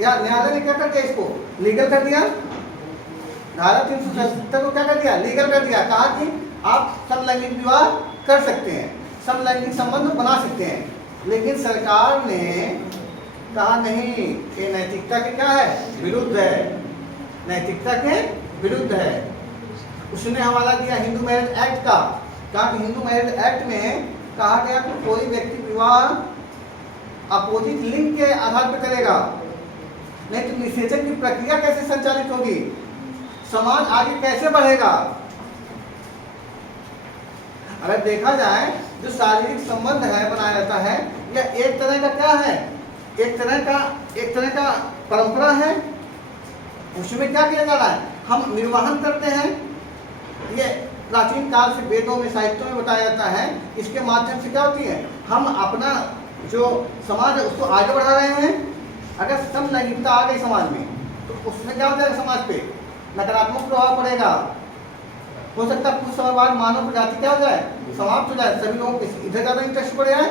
या न्यायालय ने क्या कर दिया, इसको लीगल कर दिया। धारा 377 को क्या कर दिया, लीगल कर दिया। कहा कि आप समलैंगिक विवाह कर सकते हैं, समलैंगिक संबंध बना सकते हैं। लेकिन सरकार ने कहा नहीं, ये नैतिकता के क्या है, विरुद्ध है, नैतिकता के विरुद्ध है। उसने हवाला दिया हिंदू मैरिज एक्ट का। कहा कि हिंदू मैरिज एक्ट में कहा गया कि कोई व्यक्ति विवाह अपोजिट लिंग के आधार पर करेगा, नहीं तो निषेचन की प्रक्रिया कैसे संचालित होगी, समाज आगे कैसे बढ़ेगा। अगर देखा जाए जो शारीरिक संबंध है बनाया जाता है, यह एक तरह का क्या है, एक तरह का परंपरा है। उसमें क्या किया जा रहा है, हम निर्वाहन करते हैं। ये प्राचीन काल से वेदों में, साहित्यों में बताया जाता है। इसके माध्यम से क्या होती है, हम अपना जो समाज है उसको आगे बढ़ा रहे हैं। अगर समलैंगिकता आ गई समाज में, तो उसमें क्या हो जाएगा, समाज पे नकारात्मक प्रभाव पड़ेगा। हो सकता है कुछ समय बाद मानव प्रजाति क्या हो जाए, समाप्त हो जाए, सभी लोगों को इधर ज़्यादा इंटरेस्ट पड़ जाए।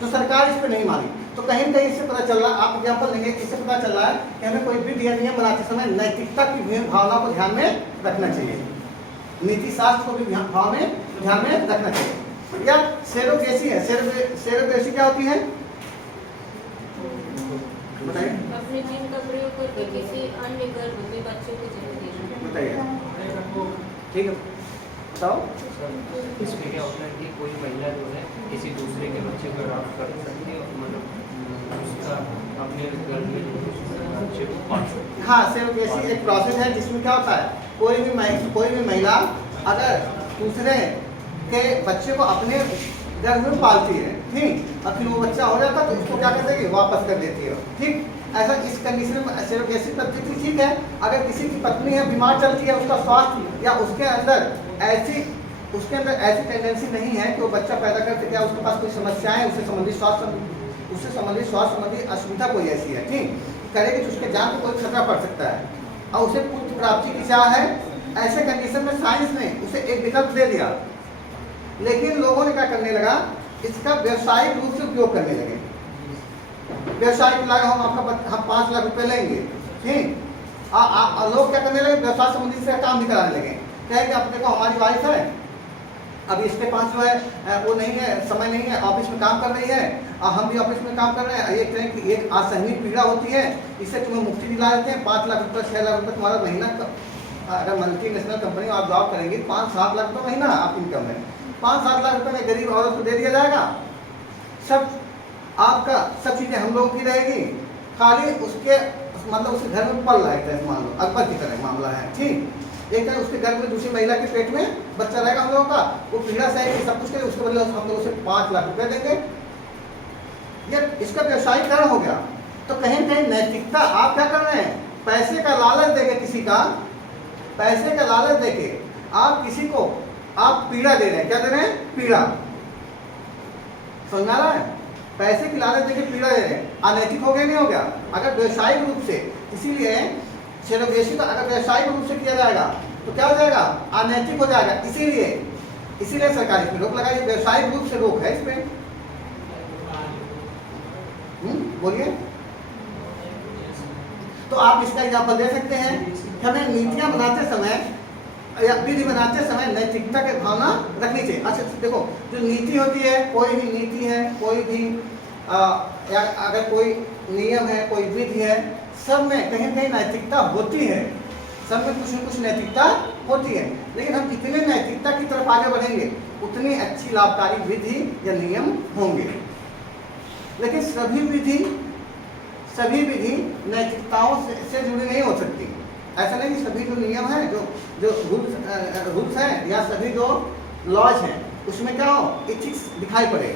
तो सरकार इस पर नहीं मानी। तो कहीं न कहीं इससे पता चल रहा है, आप एग्जाम्पल लेंगे, इससे पता चल रहा है कि हमें कोई भी नियम बनाते समय नैतिकता की भावना को ध्यान में रखना चाहिए, नीति शास्त्र को भी ध्यान में रखना चाहिए। या सेरोगेसी है, सेरोगेसी क्या होती है बताइए, अपने जीन का प्रयोग करके किसी अन्य गर्भ में बच्चों को जन्म देना। बताइए, ठीक है बताओ। इसमें क्या होता है कि कोई महिला जो है किसी दूसरे के बच्चे को अडॉप्ट कर सकती है, मतलब उसका अपने घर में बच्चे को पाल सकती है। हाँ, सेरोगेसी एक प्रोसेस है जिसमें क्या होता है, कोई भी महिला अगर दूसरे के बच्चे को अपने गर्भ में पालती है, ठीक, और फिर वो बच्चा हो जाता है तो उसको क्या कर देगी, वापस कर देती है, ठीक। ऐसा इस कंडीशन में सेरोगेसी पद्धति ठीक है। अगर किसी की पत्नी है, बीमार चलती है, उसका स्वास्थ्य या उसके अंदर ऐसी टेंडेंसी नहीं है कि वो बच्चा पैदा करते, क्या उसके पास कोई समस्याएं, उससे संबंधित स्वास्थ्य संबंधी असुविधा कोई ऐसी है, ठीक, करेगी तो उसके जान को कोई खतरा पड़ सकता है और उसे पुत्र प्राप्ति की चाह है, ऐसे कंडीशन में साइंस ने उसे एक विकल्प दे दिया। लेकिन लोगों ने क्या करने लगा, इसका व्यवसायिक रूप से उपयोग करने लगे। व्यवसायिक लाभ हम 5 लाख रुपए लेंगे, ठीक, लोग क्या करने लगे, व्यवसाय संबंधी से काम भी कराने लगे। कहे कि अब देखो हमारी वाइफ है, अब इसके पास जो है वो नहीं है, समय नहीं है, ऑफिस में काम कर रही है और हम भी ऑफिस में काम कर रहे हैं, एक तरह की एक असहनीय पीड़ा होती है, इससे तुम्हें मुक्ति दिला देते हैं। 5 लाख रुपये 6 लाख रुपये तुम्हारा महीना, अगर मल्टीनेशनल कंपनी में आप जॉब करेंगे 5-7 लाख रुपये महीना आप इनकम है, 5-7 लाख रुपये में गरीब औरत को दे दिया जाएगा। सब आपका सब चीज़ें हम लोगों की रहेगी, खाली उसके मतलब उसके घर में पल रहा है, मान लो अकबर की तरह मामला है, ठीक। एक तरह उसके घर में दूसरी महिला के पेट में बच्चा रहेगा हम लोगों का, वो पीड़ा सहेगी, सब कुछ करेगी, उसके बदले हम लोग उसे 5 लाख रुपए देंगे। ये इसका व्यवसायीकरण हो गया। तो कहीं न कहीं नैतिकता, आप क्या कर रहे हैं, पैसे का लालच देके पैसे का लालच देके आप किसी को आप पीड़ा दे रहे हैं। क्या दे रहे हैं, पीड़ा। समझ आ रहा है, पैसे की लालच देके पीड़ा दे रहे हैं, अनैतिक हो गया, नहीं हो गया। अगर व्यवसायिक रूप से, इसीलिए सेरोगेसी का अगर व्यवसायिक रूप से किया जाएगा तो क्या हो जाएगा, अनैतिक हो जाएगा। इसीलिए सरकार इस पर रोक लगाई, व्यवसायिक रूप से रोक है इस पे। बोलिए। तो आप इसका एग्जाम्पल दे सकते हैं कि हमें नीतियां बनाते समय या विधि बनाते समय नैतिकता की भावना रखनी चाहिए। अच्छा देखो, जो नीति होती है, कोई भी नीति है, कोई भी या अगर कोई नियम है, कोई विधि है, सब में कहीं न कहीं नैतिकता होती है, सब में कुछ न कुछ नैतिकता होती है। लेकिन हम जितने नैतिकता की तरफ आगे बढ़ेंगे उतनी अच्छी लाभकारी विधि या नियम होंगे। लेकिन सभी विधि नैतिकताओं से जुड़ी नहीं हो सकती। ऐसा नहीं कि सभी जो नियम हैं, जो रूल्स हैं या सभी जो लॉज हैं, उसमें क्या हो, एथिक्स दिखाई पड़े,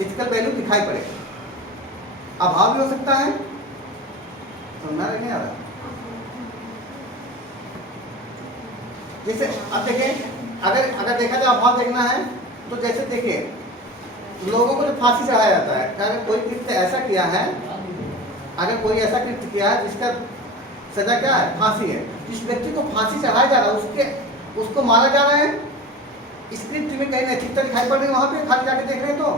एथिकल वैल्यू दिखाई पड़े। अभाव भी हो सकता है, समझना नहीं आ रहा। जैसे अब देखें, अगर देखा जाए अभाव देखना है तो जैसे देखिए, लोगों को तो फांसी चढ़ाया जाता है, अगर कोई कृत्य ऐसा किया है अगर कोई ऐसा कृत्य किया है जिसका सजा क्या है, फांसी है, जिस व्यक्ति को फांसी चढ़ाया जा रहा है उसको मारा जा रहा है, इस कृत्य में कहीं नैतिकता दिखाई पड़ रही है वहां पे खाली जाके देख रहे हैं तो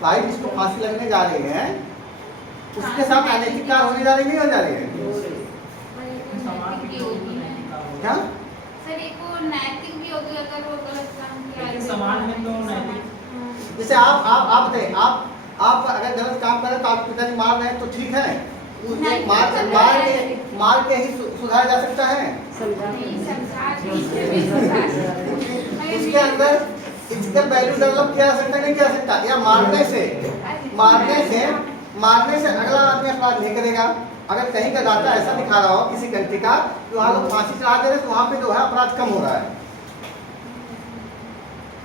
भाई जिसको फांसी लगने जा रही है उसके साथ अनैतिक कार्य होने जा रही नहीं हो जा रही है क्या? सर एक वो नैतिक भी होगी अगर वो गलत काम किया लेकिन समाज में तो नैतिक जैसे आप बताइए, आप अगर गलत काम करें तो आप पिताजी मार रहे हैं तो ठीक है, मार के ही सुधारा जा सकता है। उसके अंदर इथिकल वैल्यू डेवलप किया जा सकता नहीं किया जा सकता, या मारने से अगला आदमी अपराध नहीं करेगा। अगर कहीं का डाटा ऐसा दिखा रहा हो किसी कंट्री का कि वहाँ लोग फांसी चढ़ा दे रहे तो वहाँ पे जो है अपराध कम हो रहा है।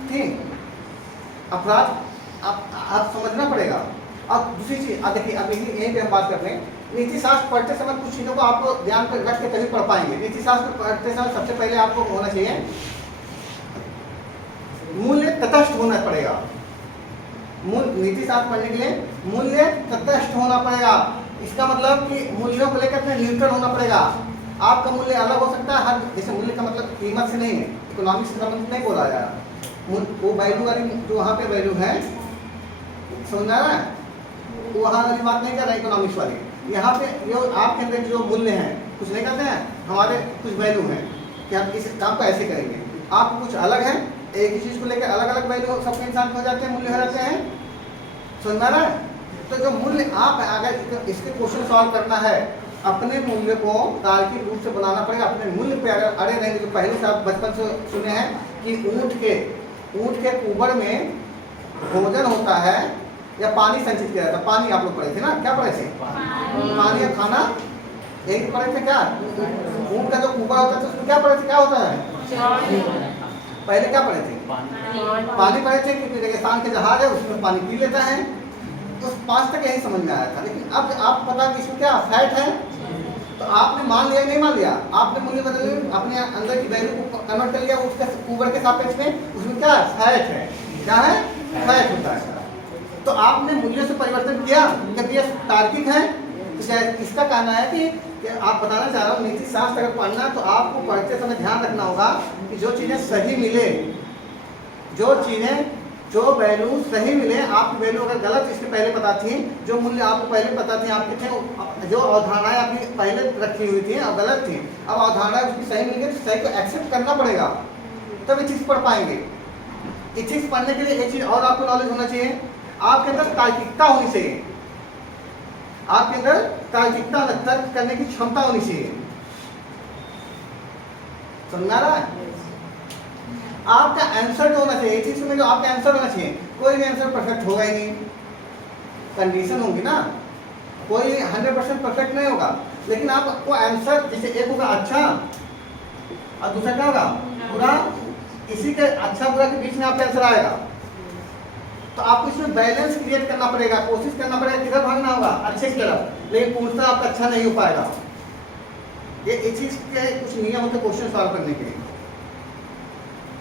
ठीक, अपराध आप समझना पड़ेगा। अब दूसरी चीज देखिए, अब यहीं पे हम बात कर रहे हैं, नीति शास्त्र पढ़ते समय कुछ चीज़ों को आपको ध्यान पर रख के तभी पढ़ पाएंगे। नीति शास्त्र पढ़ते समय सबसे पहले आपको होना चाहिए मूल्य तटस्थ होना पड़ेगा। नीति शास्त्र पढ़ने के लिए मूल्य तटस्थ होना पड़ेगा। इसका मतलब कि मूल्यों को लेकर अपने न्यूट्रल होना पड़ेगा। आपका मूल्य अलग हो सकता है, हर जैसे मूल्य का मतलब कीमत से नहीं है, इकोनॉमिक से संबंधित नहीं बोला जा रहा। वो वैल्यू वाली जो वहाँ पे वैल्यू है, समझ आ रहा है, वो वहाँ वाली बात नहीं कर रहा इकोनॉमिक्स वाली। यहाँ पे जो आपके अंदर जो मूल्य हैं कुछ नहीं कहते हैं, हमारे कुछ वैल्यू हैं कि हम इस काम को ऐसे करेंगे। आप कुछ अलग है, एक ही चीज़ को लेकर अलग अलग वैल्यू सबके इंसान हो जाते हैं, मूल्य हो जाते हैं, समझ में आ रहा है। तो जो मूल्य आप अगर इसके क्वेश्चन सॉल्व करना है, अपने मूल्य को तार्किक रूप से बनाना पड़ेगा। अपने मूल्य पे अगर अड़े रहेंगे, तो पहले से आप बचपन से सुने हैं कि ऊँट के ऊपर में भोजन होता है या पानी संचित किया जाता है। पानी आप लोग पढ़े थे ना, क्या पढ़े थे? पानी या खाना यही पढ़े थे क्या? ऊँट का जो ऊपर होता है तो उसमें क्या पढ़े थे, क्या होता है? पहले क्या पढ़े थे? पानी पढ़े थे कि रेगिस्तान के जहाज है उसमें पानी पी लेता है। उस 5 तक यही समझ में आया था। लेकिन अब आप पता कि इसमें क्या फैट है, तो आपने मान लिया नहीं मान लिया, आपने मूल्य बदल अपने अंदर की वैल्यू को कन्वर्ट कर लिया उसके ऊपर के सापेक्ष में, उसमें क्या फैट है, क्या है? फैट होता है। तो आपने मूल्य से परिवर्तन किया, जब ये तार्किक है तो इसका कहना है कि आप बताना चाह रहा हूँ नीति शास्त्र अगर पढ़ना है तो आपको पढ़ते समय ध्यान रखना होगा कि जो चीज़ें सही मिले, जो वैल्यू सही मिले। आपकी वैल्यू अगर गलत इसके पहले पता थी, जो मूल्य आपको पहले पता थी आपके थे, जो अवधारणाएं आपकी पहले रखी हुई थी और गलत थी, अब अवधारणाएं उसकी सही मिल गई तो सही को एक्सेप्ट करना पड़ेगा, तब ये चीज़ पढ़ पाएंगे। ये चीज़ पढ़ने के लिए एक चीज़ और आपको नॉलेज होना चाहिए, आपके अंदर तार्किकता होनी चाहिए। आपके अंदर तार्किकता, तर्क करने की क्षमता होनी चाहिए। समझ आ रहा है? आपका आंसर जो होना चाहिए, इस चीज में जो आपका आंसर होना चाहिए, कोई भी आंसर परफेक्ट होगा ही नहीं, कंडीशन होगी ना, कोई 100% परफेक्ट नहीं होगा। लेकिन आपको आंसर जैसे एक होगा अच्छा और दूसरा क्या होगा बुरा, इसी के अच्छा बुरा के बीच में आपका आंसर आएगा। तो आपको इसमें बैलेंस क्रिएट करना पड़ेगा, कोशिश करना पड़ेगा किधर भागना होगा, अच्छे की तरफ, लेकिन पूर्णतः आपका अच्छा नहीं हो पाएगा। ये इस चीज के कुछ नियम होते क्वेश्चन सॉल्व करने के लिए।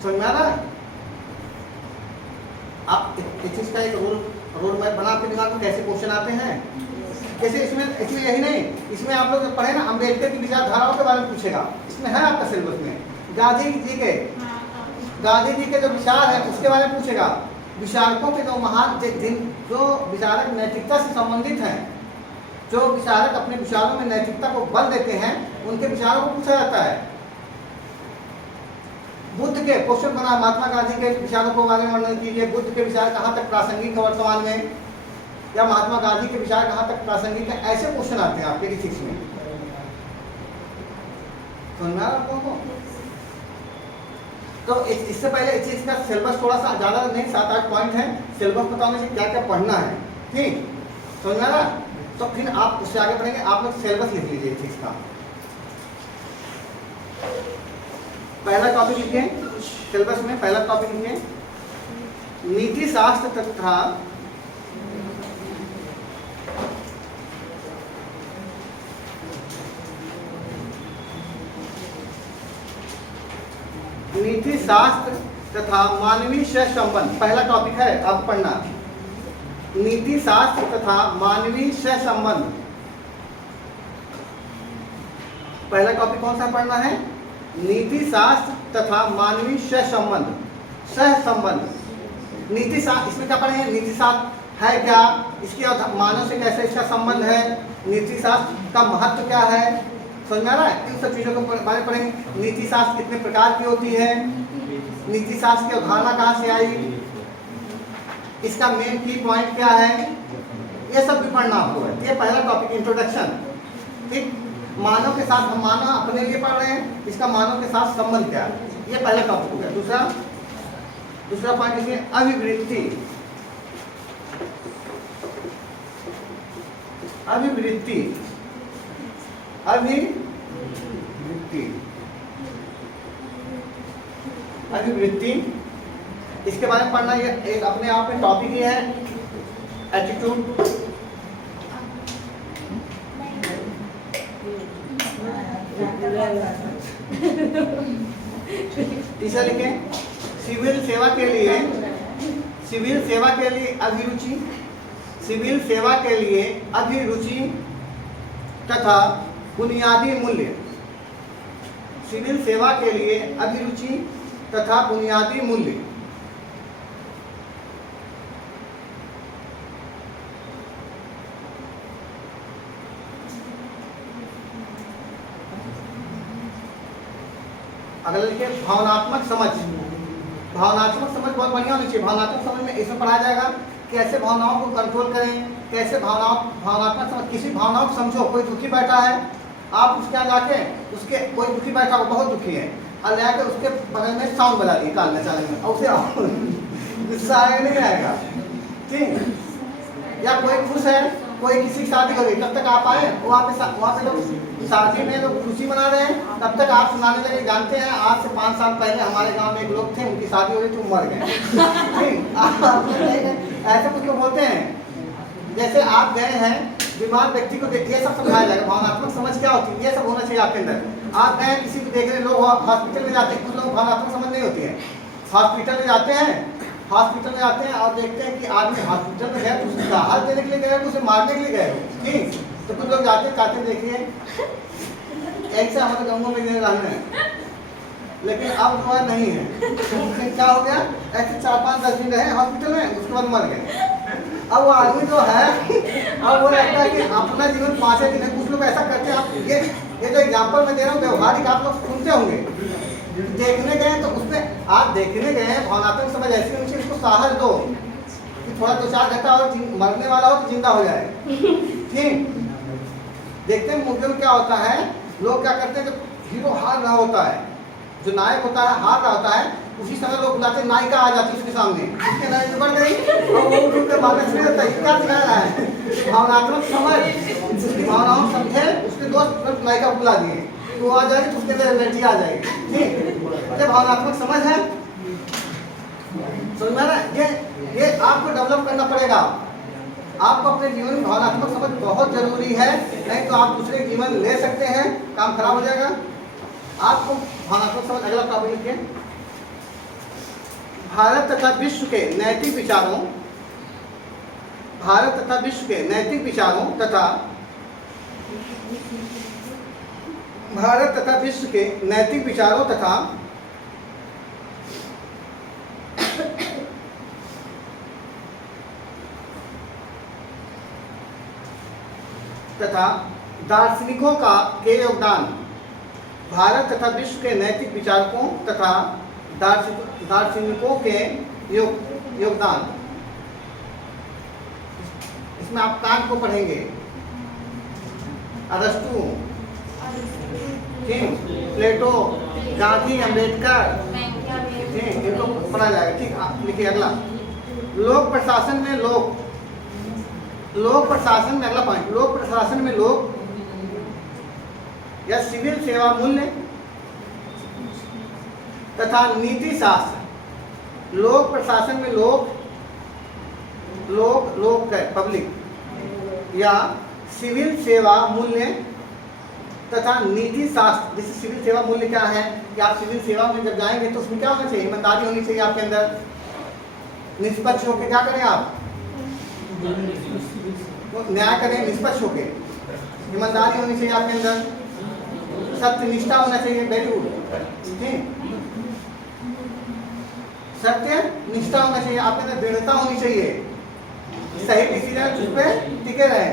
समझ में आ रहा है? आप इस चीज का एक रोड मैप बना के दिमाग में कैसे क्वेश्चन आते हैं, जैसे इसमें यही नहीं, इसमें आप लोग पढ़े ना अम्बेडकर की विचारधाराओं के बारे में पूछेगा, इसमें है आपका सिलेबस में। गांधी जी के जो विचार है उसके बारे में पूछेगा। विचारकों के जो महान जो विचारक नैतिकता से संबंधित हैं, जो विचारक अपने विचारों में नैतिकता को बल देते हैं, उनके विचारों को पूछा जाता है। बुद्ध के क्वेश्चन बना, महात्मा गांधी के विचारों को बारे में वर्णन कीजिए, बुद्ध के विचार कहाँ तक प्रासंगिक है वर्तमान में, या महात्मा गांधी के विचार कहाँ तक प्रासंगिक है, ऐसे क्वेश्चन आते हैं आपके इथिक्स में। सुनना आपको? तो इससे पहले इथिक्स का सिलेबस थोड़ा सा ज़्यादा नहीं, 7-8 पॉइंट है, सिलेबस बताने से क्या क्या पढ़ना है, ठीक समझना ना। तो फिर आप उससे आगे बढ़ेंगे, आप लोग सिलेबस लिख लीजिए इथिक्स का। पहला टॉपिक लिखें सिलेबस में, पहला टॉपिक लिखें नीति शास्त्र तथा नीति शास्त्र तथा मानवीय से संबंध, पहला टॉपिक है। अब पढ़ना नीति शास्त्र तथा मानवीय सहसंबंध। पहला टॉपिक कौन सा पढ़ना है? नीति शास्त्र तथा मानवीय सहसंबंध। सहसंबंध नीति शास्त्र, इसमें क्या पढ़ेंगे? नीति शास्त्र है क्या, इसके मानव से कैसे इसका संबंध है, नीति शास्त्र का महत्व क्या है, समझ में आ रहा है? इन सब चीज़ों के बारे में पढ़ेंगे। नीति शास्त्र कितने प्रकार की होती है, नीति शास्त्र की अवधारणा कहाँ से आई, इसका मेन की पॉइंट क्या है, ये सब भी पढ़ना आपको है। ये पहला टॉपिक इंट्रोडक्शन। ठीक, मानव के साथ, हम मानव अपने लिए पढ़ रहे हैं, इसका मानव के साथ संबंध क्या है, ये पहला टॉपिक हो गया। दूसरा पॉइंट इसमें अभिवृत्ति। अभिवृत्ति अभिवृत्ति अभिवृत्ति इसके बारे में पढ़ना, ये एक अपने आप में टॉपिक ही है। एटीट्यूड, तीसरा लिखे सिविल सेवा के लिए, सिविल सेवा के लिए अभिरुचि, सिविल सेवा के लिए अभिरुचि तथा बुनियादी मूल्य। सिविल सेवा के लिए अभिरुचि तथा बुनियादी मूल्य। अगला लिखिए भावनात्मक समझ। भावनात्मक समझ बहुत बढ़िया होनी चाहिए। भावनात्मक समझ में इसमें पढ़ाया जाएगा कैसे भावनाओं को कंट्रोल करें, कैसे भावनात्मक समझ, किसी भावनाओं को समझो। कोई दुखी बैठा है, आप उसके यहाँ जाके, उसके कोई दुखी बैठा हो, बहुत दुखी है, और लेकर उसके बगल में साउंड बजा दिए कान में चाले में, और उसे गुस्सा आएगा नहीं आएगा? ठीक। या कोई खुश है, कोई किसी की शादी हो गई, तब तक आप आए, वहाँ पे लोग शादी में लोग खुशी मना रहे हैं, तब तक आप सुनाने लगे। जानते हैं आज से 5 साल पहले हमारे गांव में एक लोग थे, उनकी शादी हो गई तो मर गए। ऐसे कुछ लोग होते हैं। जैसे आप गए हैं, बीमार व्यक्ति को देख, ये सब समझाया जाएगा। भावनात्मक समझ क्या होती है, ये सब होना चाहिए आपके अंदर। आप गए किसी को देखने, लोग हॉस्पिटल में जाते हैं, कुछ लोग भावनात्मक समझ नहीं होती है। हॉस्पिटल में जाते हैं और देखते हैं कि आदमी हॉस्पिटल में गए तो उसे राहत देने के लिए गए, उसे मारने के लिए गए। ठीक, तो कुछ लोग जाते कहते देखिए ऐसे हमारे गाँवों में रहने हैं, लेकिन अब जो है नहीं है। तो क्या हो गया, ऐसे 4-5-10 दिन रहे हॉस्पिटल में, उसके बाद मर गए। अब वो आदमी जो है, अब वो लगता है कि अपना जीवन 5 दिन है। कुछ लोग ऐसा करते हैं। आप ये जो एग्जाम्पल मैं दे रहा हूँ व्यवहारिक, आप लोग सुनते होंगे। देखने गए तो उसमें आप देखने गए, भावनात्मक समझ ऐसी होनी चाहिए, उसको साहस दो कि थोड़ा 2-4 घंटा और मरने वाला हो तो जिंदा हो जाए। ठीक, देखते हैं मूवी में क्या होता है, लोग क्या करते हैं, जब हीरो हार रहा होता है, जो नायक होता है हार रहा होता है, उसी समय लोग बुलाते, नायिका आ जाती है उसके सामने, उसके नायक बढ़ गई और वो उठ के भागने से होता है। क्या सिखा रहा है? भावनात्मक समझ, उसकी भावनाओं समझे, उसके दोस्त नायिका बुला दिए, वो आ जाएगी तो उसके अंदर एनर्जी आ जाएगी। ठीक, ये भावनात्मक समझ है। समझ में आ रहा है? ये आपको डेवलप करना पड़ेगा। आपको अपने जीवन में भावनात्मक समझ बहुत जरूरी है, नहीं तो आप दूसरे जीवन ले सकते हैं, काम खराब हो जाएगा। आपको भावनात्मक समझ, अगला टॉपिक लिखिए भारत तथा विश्व के नैतिक विचारों, भारत तथा विश्व के नैतिक विचारों तथा भारत तथा विश्व के नैतिक विचारों तथा दार्शनिकों के योगदान। भारत तथा विश्व के नैतिक विचारकों तथा दार्शनिकों के योगदान। इसमें आप कांट को पढ़ेंगे, अरस्तु, प्लेटो, गांधी, अम्बेडकर, ठीक, इनको पढ़ा जाएगा। ठीक, लिखिए अगला लोक प्रशासन में लोक प्रशासन में, अगला पॉइंट, लोक प्रशासन में लोक या सिविल सेवा मूल्य तथा नीति शास्त्र। लोक प्रशासन में लोक पब्लिक या सिविल सेवा मूल्य तथा नीति शास्त्र। जैसे सिविल सेवा मूल्य क्या है कि आप सिविल सेवा में जब जाएंगे तो उसमें क्या होना चाहिए, ईमानदारी होनी चाहिए आपके अंदर, निष्पक्ष होकर क्या करें आप, तो न्याय करें निष्पक्ष होके, ईमानदारी होनी चाहिए आपके अंदर, सत्यनिष्ठा होना चाहिए, वेरी गुड, ठीक, सत्य निष्ठा होना चाहिए आपके अंदर, दृढ़ता होनी चाहिए, सही डिसीजन उस पर टिके रहे,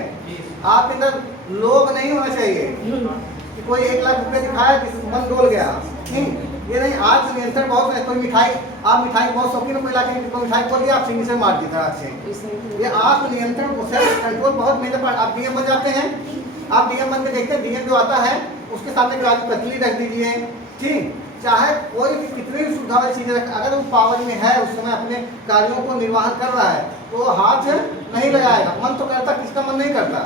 आपके अंदर लोभ नहीं होना चाहिए कि कोई 1 लाख रुपए दिखाया मन डोल गया, ठीक, ये नहीं। आज नियंत्रण बहुत है, कोई मिठाई, आप मिठाई बहुत शौकीन हो, कोई लाके कोई मिठाई खोल दिया, आप सिंगी से मार दी तरह से, ये आत्म नियंत्रण सेल्फ कंट्रोल बहुत मेजर पार्ट। आप डीएम बन जाते हैं, आप डीएम बन के देखते हैं, डीएम जो आता है उसके सामने काजू कतली रख दीजिए, ठीक, चाहे कोई भी कितनी भी सुविधा वाली चीजें रख, अगर वो पावर में है उस समय अपने कार्यों को निर्वहन कर रहा है तो हाथ नहीं लगाएगा। मन तो करता, किसका मन नहीं करता,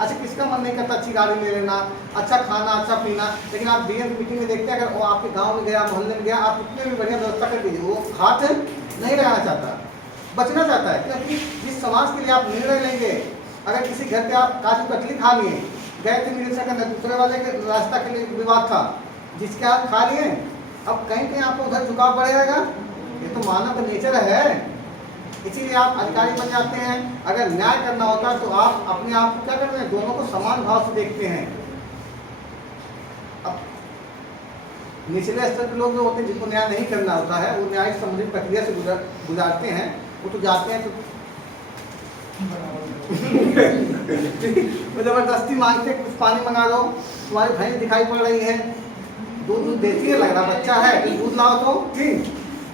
अच्छा किसका मन नहीं करता अच्छी गाड़ी ले लेना, अच्छा खाना, अच्छा पीना, लेकिन आप डीएम मीटिंग में देखते हैं अगर वो आपके गांव में गया, मोहल्ले में गया, आप कितने भी बढ़िया व्यवस्था कर दीजिए, वो हाथ नहीं लगाना चाहता, बचना चाहता है, क्योंकि जिस समाज के लिए आप निर्णय लेंगे, अगर किसी घर पे आप काजू कतली खा लिए, गए थे मिर्जा के दूसरे वाले के रास्ता के लिए विवाद था, जिसके हाथ खा लिए, अब कहीं कहीं आपको उधर झुकाव बढ़ेगा, ये तो मानव नेचर है, इसीलिए आप अधिकारी बन जाते हैं। अगर न्याय करना होता है तो आप अपने आप को क्या करते हैं, दोनों को समान भाव से देखते हैं। अब निचले स्तर के लोग जो होते हैं जिनको न्याय नहीं करना होता है, वो न्याय संबंधित प्रक्रिया से गुजारते हैं, वो तो जाते हैं तो वो जबरदस्ती मांगते, कुछ पानी मंगा दो, तुम्हारी भैंस दिखाई पड़ रही है, दूध देती है, लग रहा बच्चा है, दूध लाओ तो, ठीक,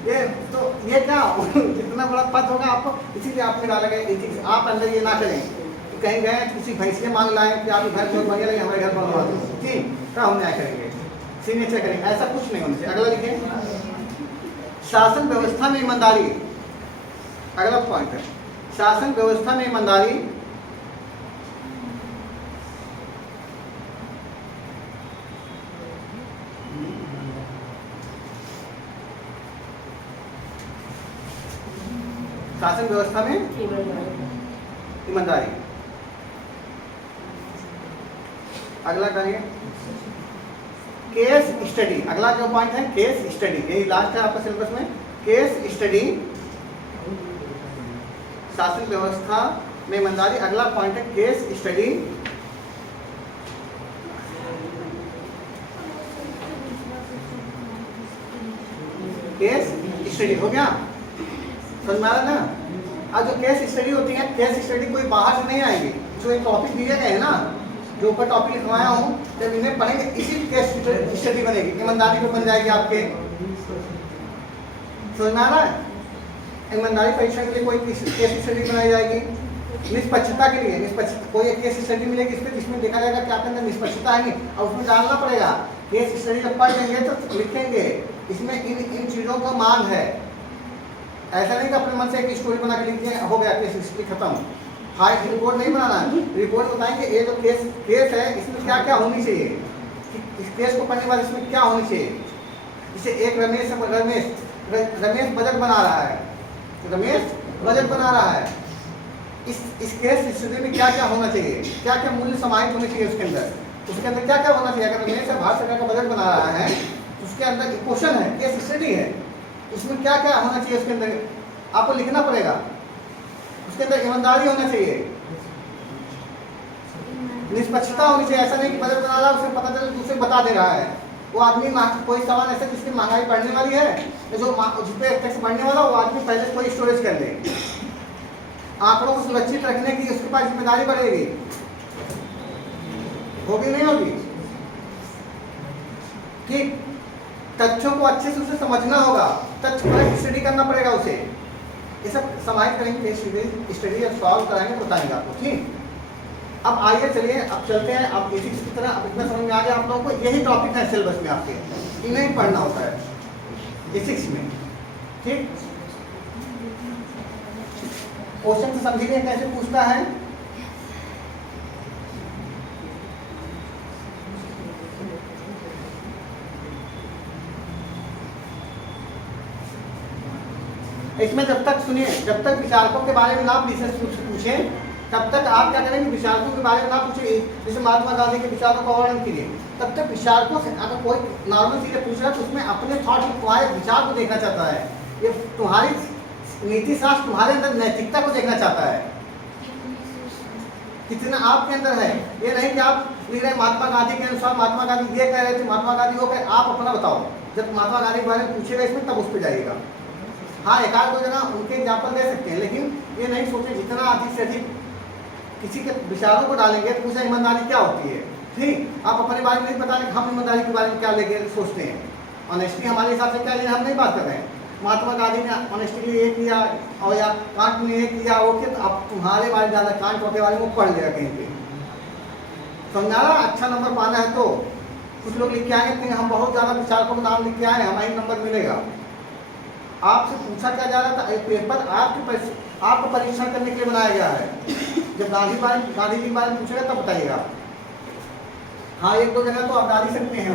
ये तो ये क्या जितना बड़ा पद होगा आपको, इसीलिए आपने डाला गया, आप अंदर ये ना करें कि कहीं गए किसी भैंसिए मांग लाए कि आपके घर बहुत बढ़िया लगे, हमारे घर बनवा दो, ठीक, क्या हम न्याय करेंगे, सिग्नेचर करेंगे, ऐसा कुछ नहीं होना चाहिए। अगला लिखें, शासन व्यवस्था में ईमानदारी, अगला पॉइंट है शासन व्यवस्था में ईमानदारी। शासन व्यवस्था में ईमानदारी। अगला करिए केस स्टडी, अगला जो पॉइंट है केस स्टडी, यही लास्ट है आपका सिलेबस में, केस स्टडी, शासन व्यवस्था में ईमानदारी। अगला पॉइंट है केस स्टडी, केस स्टडी हो गया, समझ में आ रहा ना। अब जो केस स्टडी होती है, केस स्टडी कोई बाहर से नहीं आएगी, जो एक टॉपिक दिए गए हैं ना, जो ऊपर टॉपिक लिखवाया हूँ, जब इन्हें पढ़ेंगे इसी केस स्टडी बनेगी, ईमानदारी पे बन जाएगी आपके, समझ में आ रहा है। ईमानदारी परीक्षा के लिए कोई केस स्टडी बनाई जाएगी, निष्पक्षता के लिए निष्पक्ष कोई एक केस स्टडी मिलेगी इस पर, जिसमें देखा जाएगा कि आपके अंदर निष्पक्षता है नहीं, और उसमें डालना पड़ेगा। केस स्टडी जब पढ़ लेंगे तो लिखेंगे इसमें इन चीज़ों का मांग है, ऐसा नहीं कि अपने मन से एक स्टोरी बना के लिख दिए हो गया केस हिस्ट्री खत्म। हाँ, रिपोर्ट नहीं बनाना है, रिपोर्ट बताएंगे ये जो केस है इसमें क्या क्या होनी चाहिए, इस केस को पढ़ने बाद इसमें क्या होनी चाहिए। जैसे एक रमेश बजट बना रहा है, रमेश बजट बना रहा है, इस केस स्टडी में क्या क्या होना चाहिए, क्या क्या मूल्य समाहित होने चाहिए उसके अंदर क्या क्या होना चाहिए। अगर रमेश भारत सरकार का बजट बना रहा है तो उसके अंदर क्वेश्चन है, केस स्टडी है, उसमें क्या क्या होना चाहिए उसके अंदर आपको लिखना पड़ेगा। उसके अंदर ईमानदारी होना चाहिए, निष्पक्षता होनी चाहिए, ऐसा नहीं कि बजट बना रहा है उसे पता चले दूसरे बता दे रहा है। वो आदमी कोई सामान ऐसा जिसकी महंगाई बढ़ने वाली है, जो जिस पे टैक्स बढ़ने वाला, वो आदमी पहले कोई स्टोरेज कर ले, आंकड़ों को सुरक्षित रखने की उसके पास जिम्मेदारी बढ़ेगी, होगी नहीं होगी, ठीक। तथ्यों को अच्छे से उसे समझना होगा, तथ्य पर स्टडी करना पड़ेगा उसे, ये सब समाहित करेंगे, स्टडी सॉल्व कराएंगे, बताएंगे आपको, ठीक। अब आइए चलिए, अब चलते हैं, अब फिजिक्स की तरह। अब इतना समझ में आ गया आप लोगों को, यही टॉपिक है सिलेबस में आपके, इन्हें पढ़ना होता है फिजिक्स में, ठीक। क्वेश्चन से समझिए कैसे पूछता है। इसमें जब तक सुनिए, जब तक विचारकों के बारे में ना पूछे, तब तक आप क्या करेंगे, विचारकों के बारे में ना पूछे। जैसे महात्मा गांधी के विचारों का वर्णन कीजिए, तब तक विचारकों से अगर कोई नॉर्मल चीजें पूछ रहा है तो उसमें अपने थॉट, तुम्हारे विचार को देखना चाहता है, ये तुम्हारी नीति शास्त्र तुम्हारे अंदर नैतिकता को देखना चाहता है, कितना आपके अंदर है। ये नहीं कि आप लिख रहे महात्मा गांधी के अनुसार महात्मा गांधी ये कह रहे थे, महात्मा गांधी वो कह, आप अपना बताओ। जब महात्मा गांधी के बारे में पूछेगा इसमें तब उस पर जाइएगा। हाँ, एक आध दो जगह उनके एग्जाम्पल दे सकते हैं, लेकिन ये नहीं सोचे जितना अधिक से अधिक किसी के विचारों को डालेंगे तो पूछा ईमानदारी क्या होती है। ठीक, आप अपने बारे में नहीं बता रहे, हम ईमानदारी के बारे में क्या लेके सोचते हैं। ऑनेस्टी हमारे हिसाब से क्या है हम नहीं बात कर रहे हैं। महात्मा गांधी ने ऑनेस्टी के लिए ये किया और या कांट ने ये किया वो किया, तो आप तुम्हारे बारे में ज़्यादा कांट के बारे में पढ़ लिया कहीं पे। समझा रहा, अच्छा नंबर पाना है तो कुछ लोग लिख के आएंगे कि हम बहुत ज़्यादा विचारकों का नाम लिख के आए, हमारी नंबर मिलेगा। आपसे पूछा क्या जा रहा था, एक पेपर आपको परीक्षण करने के लिए बनाया गया है। जब गांधी जी के बारे में पूछेगा तब बताइएगा। हाँ, एक दो जगह तो आप डाल ही सकते हैं।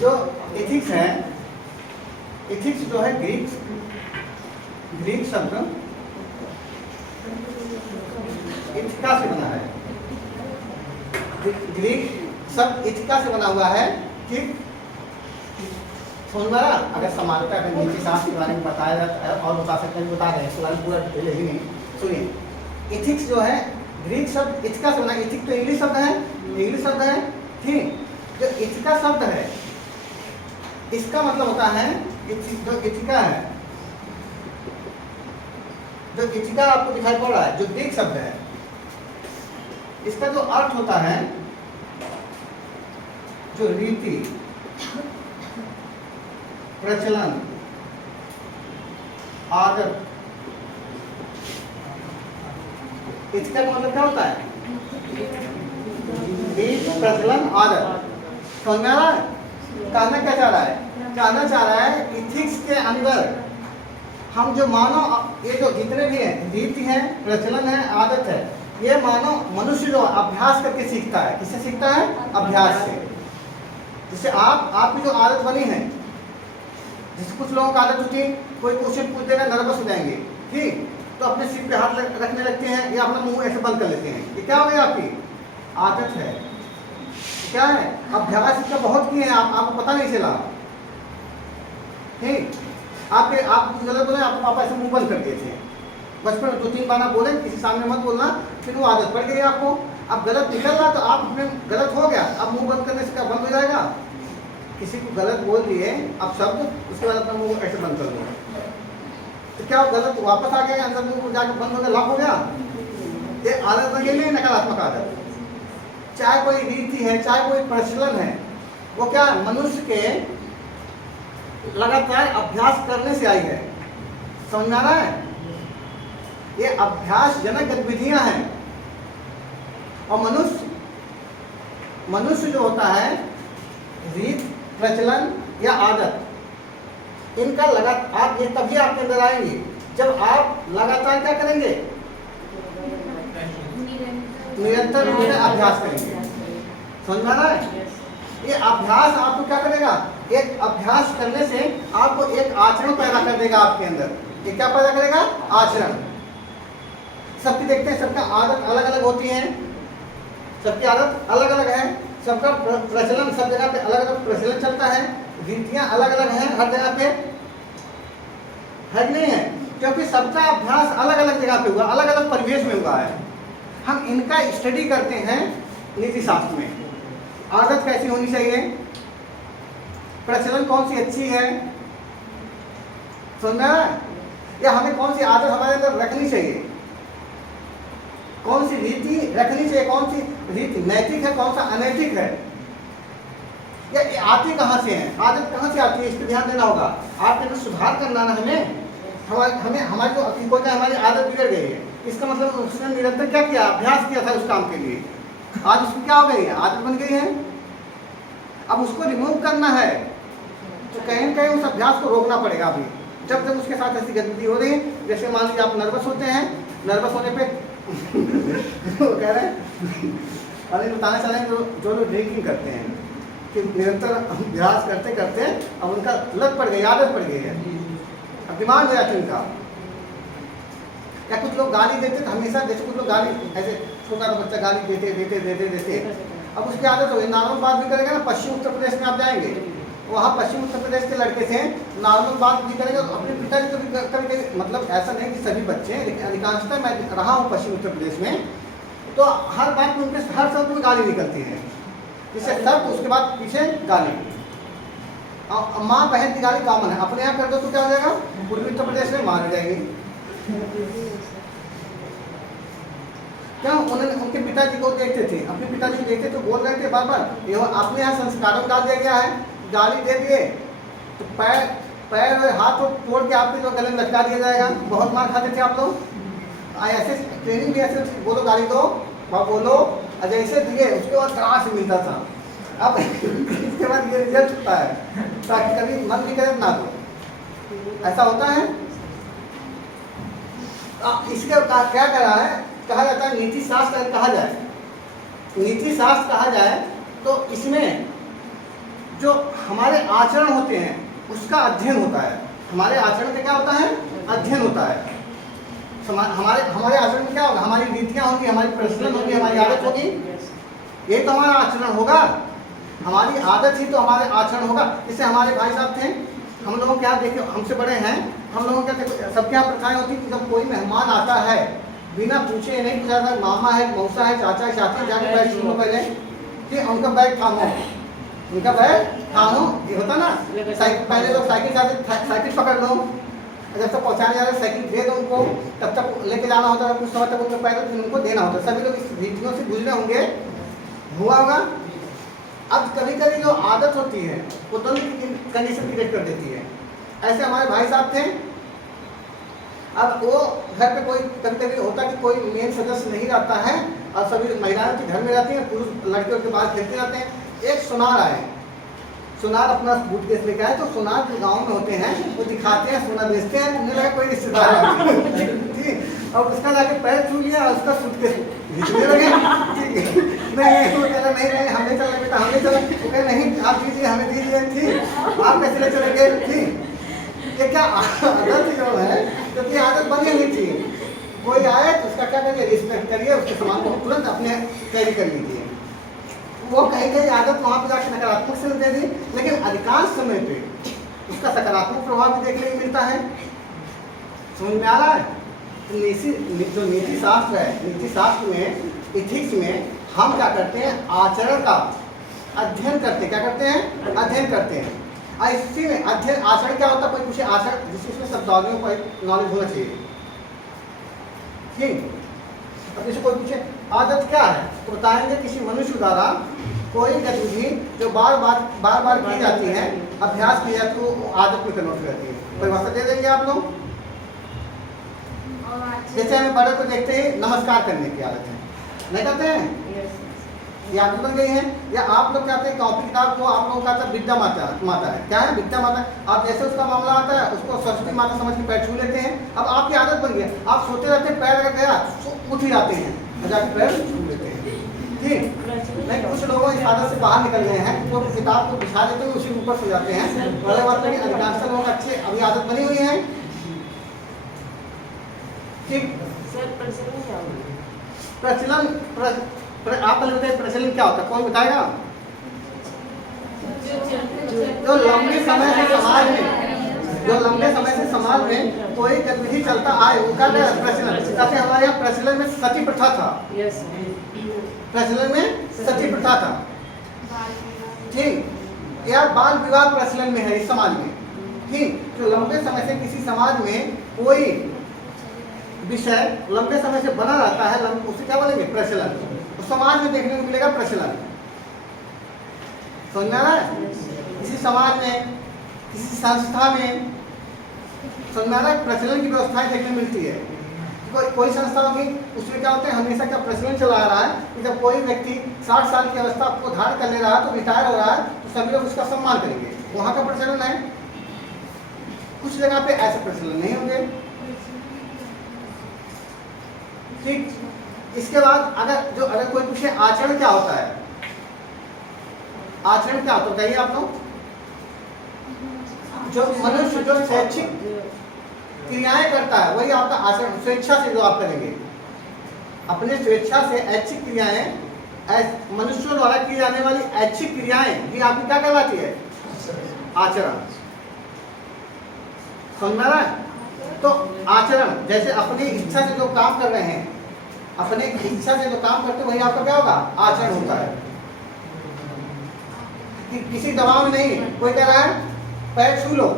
जो एथिक्स है, एथिक्स जो है ग्रीक शब्द इथिका से बना है। ग्रीक शब्द इथिका से बना हुआ है। ठीक, सुनवा अगर समानता का नीति शास्त्र के बारे में बताया जाता है और बता सकते हैं, बता रहे हैं, इसके बारे में पूरा डिटेल ही नहीं। सुनिए, एथिक्स जो है ग्रीक शब्द इथिका से बना। इथिक तो इंग्लिश शब्द है, इंग्लिश शब्द है। ठीक, जो इथिका शब्द है इसका मतलब होता है जो इथिका है, जो इथिका आपको दिखाई पड़ रहा है, जो ग्रीक शब्द है, इसका जो अर्थ होता है जो रीति, प्रचलन, आदत। इसका मतलब क्या होता है? रीति, प्रचलन, आदत। समझ में आ रहा है? कहना क्या चाह रहा है? कहना चाह रहा है इथिक्स के अंदर हम जो मानो ये जो जितने भी हैं, रीति है, प्रचलन है, आदत है, ये मानो मनुष्य जो अभ्यास करके सीखता है। किससे सीखता है? अभ्यास से। जैसे आपकी जो आदत बनी है, जैसे कुछ लोगों की आदत होती है, कोई क्वेश्चन पूछ देगा नर्वस हो जाएंगे, ठीक, तो अपने सिर पे हाथ रखने लगते हैं या अपना मुंह ऐसे बंद कर लेते हैं। ये क्या हो गया? आपकी आदत है। क्या है? अभ्यास इसका बहुत किए हैं, आपको पता नहीं चला। ठीक, आप गलत बोले, आपके पापा ऐसे मुंह बंद कर दिए थे बचपन में, 2-3 बार आप बोले किसी सामने मत बोलना, फिर वो आदत पड़ गई आपको। अब गलत निकल रहा तो आप अपने गलत हो गया, अब मुंह बंद करने से क्या बंद हो जाएगा? किसी को गलत बोल दिए अब शब्द, उसके बाद अपना मुंह ऐसे बंद कर दो, तो क्या गलत वापस आ गया अंदर, मुंह जाकर बंद हो गया, लॉक हो गया। ये आदत बन गई, नकारात्मक आदत। चाहे कोई रीति है, चाहे कोई प्रचलन है, वो क्या मनुष्य के लगातार अभ्यास करने से आई है। समझ में आ रहा है? ये अभ्यास जनक गतिविधियां हैं। और मनुष्य जो होता है, रीत, प्रचलन या आदत, इनका लगातार आप ये तभी आपके अंदर आएंगे जब आप लगातार क्या करेंगे? निरंतर रूप से अभ्यास करेंगे। समझ में आ रहा है? ये अभ्यास आपको क्या करेगा? एक अभ्यास करने से आपको एक आचरण पैदा कर देगा आपके अंदर। ये क्या पैदा करेगा? आचरण। सबकी देखते हैं, सबका आदत अलग अलग होती है, सबकी आदत अलग अलग है, सबका प्रचलन सब जगह पे अलग अलग प्रचलन चलता है, रीतियां अलग अलग हैं हर जगह पे, है कि नहीं है? क्योंकि सबका अभ्यास अलग अलग जगह पे हुआ, अलग अलग परिवेश में हुआ है। हम इनका स्टडी करते हैं नीति शास्त्र में। आदत कैसी होनी चाहिए, प्रचलन कौन सी अच्छी है, समझना है? या हमें कौन सी आदत हमारे अंदर रखनी चाहिए, कौन सी रीति रखनी चाहिए, कौन सी रीति नैतिक है, कौन सा अनैतिक है, या आती कहाँ से है, आदत कहाँ से आती है, इस पर ध्यान देना होगा। आपके अंदर सुधार करना ना हमें हमारी जो कोई का हमारी आदत बिगड़ गई है, इसका मतलब उसने निरंतर क्या किया? अभ्यास किया था उस काम के लिए, आज उसकी क्या हो गई है? आदत बन गई है। अब उसको रिमूव करना है तो कहीं न कहीं उस अभ्यास को रोकना पड़ेगा। अभी जब तक उसके साथ ऐसी गतिविधि हो रही है, जैसे मान लीजिए आप नर्वस होते हैं, नर्वस होने पे वो कह रहे हैं, अरे बताना चाह रहे हैं जो लोग ड्रिंकिंग करते हैं कि निरंतर अभ्यास करते करते अब उनका लत पड़ गई, आदत पड़ गई है, अब दिमाग गया उनका। या कुछ लोग गाली देते तो हमेशा, जैसे कुछ लोग गाली, ऐसे छोटा सा बच्चा गाली देते देते देते देते अब उसकी आदत हो गई, नॉर्मल बात भी करेगा ना। पश्चिम उत्तर प्रदेश में आप जाएंगे, वहाँ पश्चिम उत्तर प्रदेश के लड़के थे, नॉर्मल बात भी करेंगे अपने पिताजी को भी कभी, मतलब ऐसा नहीं कि सभी बच्चे, लेकिन अधिकांशतः मैं रहा हूँ पश्चिम उत्तर प्रदेश में, तो हर बात में उनके हर शब्द में गाली निकलती है, जिससे सब उसके बाद पीछे गाली। माँ बहन की गाली कॉमन है, अपने यहाँ कर दो तो क्या हो जाएगा, पूर्वी उत्तर प्रदेश में मार जाएगी। क्या उन्होंने उनके पिताजी को देखते थे, अपने पिताजी को देखते तो बोल रहे थे बार बार, ये अपने यहाँ संस्कारों में डाल दिया गया है, गाली दे दिए तो पैर और हाथ को तोड़ के आपके जो गले में लटका दिया जाएगा। बहुत मार खाते थे आप लोग, ऐसे ट्रेनिंग भी ऐसे, बोलो गाली दो, बोलो, जैसे दिए उसके बाद त्रास मिलता था। अब इसके बाद ये रिजल्ट होता है, ताकि कभी मन भी करे ना दो, ऐसा होता है। इसके क्या करा है, कहा जाता है नीति शास्त्र कहा जाए, नीति शास्त्र कहा जाए तो इसमें जो हमारे आचरण होते हैं उसका अध्ययन होता है। हमारे आचरण का क्या होता है, अध्ययन होता है। हमारे आचरण में क्या होगा, हमारी नीतियाँ होंगी, हमारी प्रचलन होगी, हमारी आदत होगी, ये तो हमारा आचरण होगा। हमारी आदत ही तो हमारे आचरण होगा। जैसे हमारे भाई साहब थे, हम लोगों के यहाँ देखिए, हमसे बड़े हैं, हम लोगों के सबके यहाँ प्रथाएं होती कि जब कोई मेहमान आता है बिना पूछे नहीं पूछा था, मामा है, मौसा है, चाचा है, चाची, जाके बैग सुनो पहले कि उनका बैग थामो, उनका बैग थामो, ये होता ना। पहले लोग साइकिल जाते, साइकिल पकड़ लो, जब तक पहुँचाने जा रहे साइकिल दे दो उनको, तब तक लेके जाना होता है, कुछ समय तक उनको पैदल फिर उनको देना होता है। सभी लोग इस रीतियों से गुजरे होंगे, हुआ होगा। अब कभी कभी जो आदत होती है वो दोनों की कंडीशन क्रिएट कर देती है। ऐसे हमारे भाई साहब थे, अब वो घर पे कोई कभी कभी होता कि कोई मेन सदस्य नहीं रहता है और सभी महिलाएं तो घर में रहती हैं, पुरुष लड़के उनके बाहर खेलते रहते हैं। एक सुनार आए, सुनार अपना बूट केस लेके आए, तो सुनार जो गांव में होते हैं वो दिखाते हैं, सोना बेचते हैं, उन्हें लगा कोई रिश्तेदार है, और उसका जाके पैर छू लिया और उसका सूटकेस घिसने लगे। नहीं वो कहना नहीं हमें चलना बेटा, हमें चला, वो कहे नहीं आप दीजिए, हमें दीजिए, ठीक आप कैसे ले चलेंगे, ठीक। ये क्या आदत जो है, क्योंकि आदत बनी हुई थी, कोई आए तो उसका क्या करिए, रिस्पेक्ट करिए, उसके सामान को तुरंत अपने कैरी कर लीजिए। वो कहीं कहीं आदत वहाँ पे जाकर नकारात्मक से दे दी, लेकिन अधिकांश समय पे उसका सकारात्मक प्रभाव भी देखने को मिलता है। समझ में आ रहा है? जो नीति शास्त्र है, नीति शास्त्र में, इथिक्स में हम क्या करते हैं, आचरण का अध्ययन करते हैं। क्या करते हैं, अध्ययन करते हैं। और इसी में अध्ययन, आचरण क्या होता है, कोई पूछे आचरण, जिसमें शब्दावलियों का नॉलेज होना चाहिए, ठीक। अब जैसे कोई पूछे आदत क्या है, तो बताएंगे किसी मनुष्य द्वारा कोई गतिविधि जो बार बार की जाती है, अभ्यास की जाती है, वो आदत में कन्वर्ट हो जाती है। परिभाषा दे देंगे आप लोग। जैसे हमें बड़े को देखते ही नमस्कार करने की आदत है, नहीं करते हैं, ये आदत बन गई है। या आप लोग कहते हैं कॉपी किताब को आप लोगों का विद्या माता है, क्या है, विद्या माता। आप जैसे उसका मामला आता है उसको सरस्वती माता समझ के पैर छू लेते हैं। अब आपकी आदत बन गई, आप सोते रहते हैं, पैर अगर गया उठ ही जाते हैं, जाके पैर छू लेते हैं, ठीक। नहीं, कुछ लोगों इस आदत से बाहर निकल गए हैं, तो किताब को बिछा देते हैं, उसी के ऊपर सो जाते हैं। पहले बात करें, अधिकांश लोगों का अच्छी अभी आदत बनी हुई है, ठीक। प्रचलन, आप पहले बताइए प्रचलन क्या होता है, कौन बताएगा? जो लंबे समय से समाज में, जो लंबे समय से समाज में कोई गतिविधि चलता आए उनका प्रचलन। जैसे हमारे यहाँ प्रचलन में सती प्रथा था, प्रचलन में सती प्रथा था, ठीक। या बाल विवाह प्रचलन में है इस समाज में, ठीक। तो लंबे समय से किसी समाज में कोई विषय लंबे समय से बना रहता है, उसे क्या बोलेंगे, प्रचलन। तो समाज में देखने को मिलेगा प्रचलन। समझ में आ रहा है? किसी समाज में, किसी संस्था में, समझ में आ रहा है, प्रचलन की व्यवस्थाएं देखने मिलती है। कोई संस्था होगी, उसमें क्या होता है, हमेशा क्या प्रचलन चला आ रहा है कि जब कोई व्यक्ति 60 साल की अवस्था को धारण कर ले रहा है, तो रिटायर हो रहा है, तो सभी लोग उसका सम्मान करेंगे, वहाँ का प्रचलन है। कुछ जगह पे ऐसे प्रचलन नहीं होंगे, ठीक। इसके बाद अगर कोई पूछे आचरण क्या होता है, आचरण क्या होता है, बताइए आप लोग। जो मनुष्य जो शैक्षिक क्रियाएं करता है, वही आपका आचरण, स्वेच्छा से जो आप करेंगे, अपने स्वेच्छा से ऐच्छिक क्रियाएं, मनुष्यों द्वारा की जाने वाली ऐच्छिक क्रियाएं, ये आपकी क्या कहलाती है? आचरण। समझ में आ रहा है? तो आचरण, जैसे अपनी इच्छा से जो काम कर रहे हैं, अपने इच्छा से जो काम करते हैं, वही आपका क्या होगा? आचरण होता है। कि किसी दबाव में नहीं, कोई कह रहा है पैर छू लो,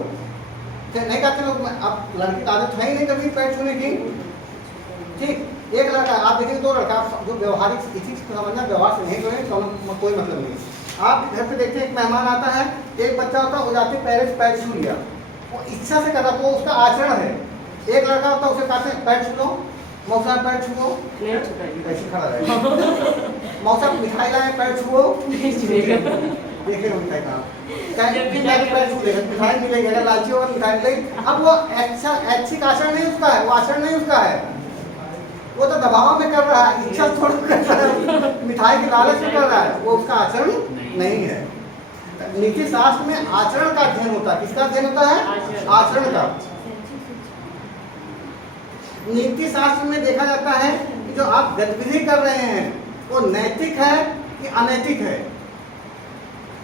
नहीं कहते लोग, अब लड़की की आदत है ही नहीं कभी पैर छूने की। ठीक, एक लड़का, आप देखेंगे दो लड़का जो व्यवहारिक इथिक्स समझना, व्यवहार से नहीं करें तो कोई मतलब नहीं। आप घर पे देखते हैं एक मेहमान आता है, एक बच्चा होता है, वो जाते पैर छू लिया, वो इच्छा से करता, वो उसका आचरण है। एक लड़का होता है, उसे कहते हैं पैर छू लो, मौसा पैर छुओ, ऐसे खड़ा रहे, मौसा मिठाई लाए पैर छुओ, देखे मिठाई कहाँ, पैर छू लेगा, मिठाई मिलेगी, अगर लालची होगा मिठाई मिलेगी। अब वो ऐच्छिक आचरण नहीं उसका है, वो आचरण नहीं उसका है, वो तो दबाव में कर रहा है, इच्छा थोड़ा कर रहा है, मिठाई के लालच में कर रहा है, वो उसका आचरण नहीं है। नीति शास्त्र में आचरण का अध्ययन होता है। किसका अध्ययन होता है? आचरण का। नीति शास्त्र में देखा जाता है कि जो आप गतिविधि कर रहे हैं वो नैतिक है कि अनैतिक है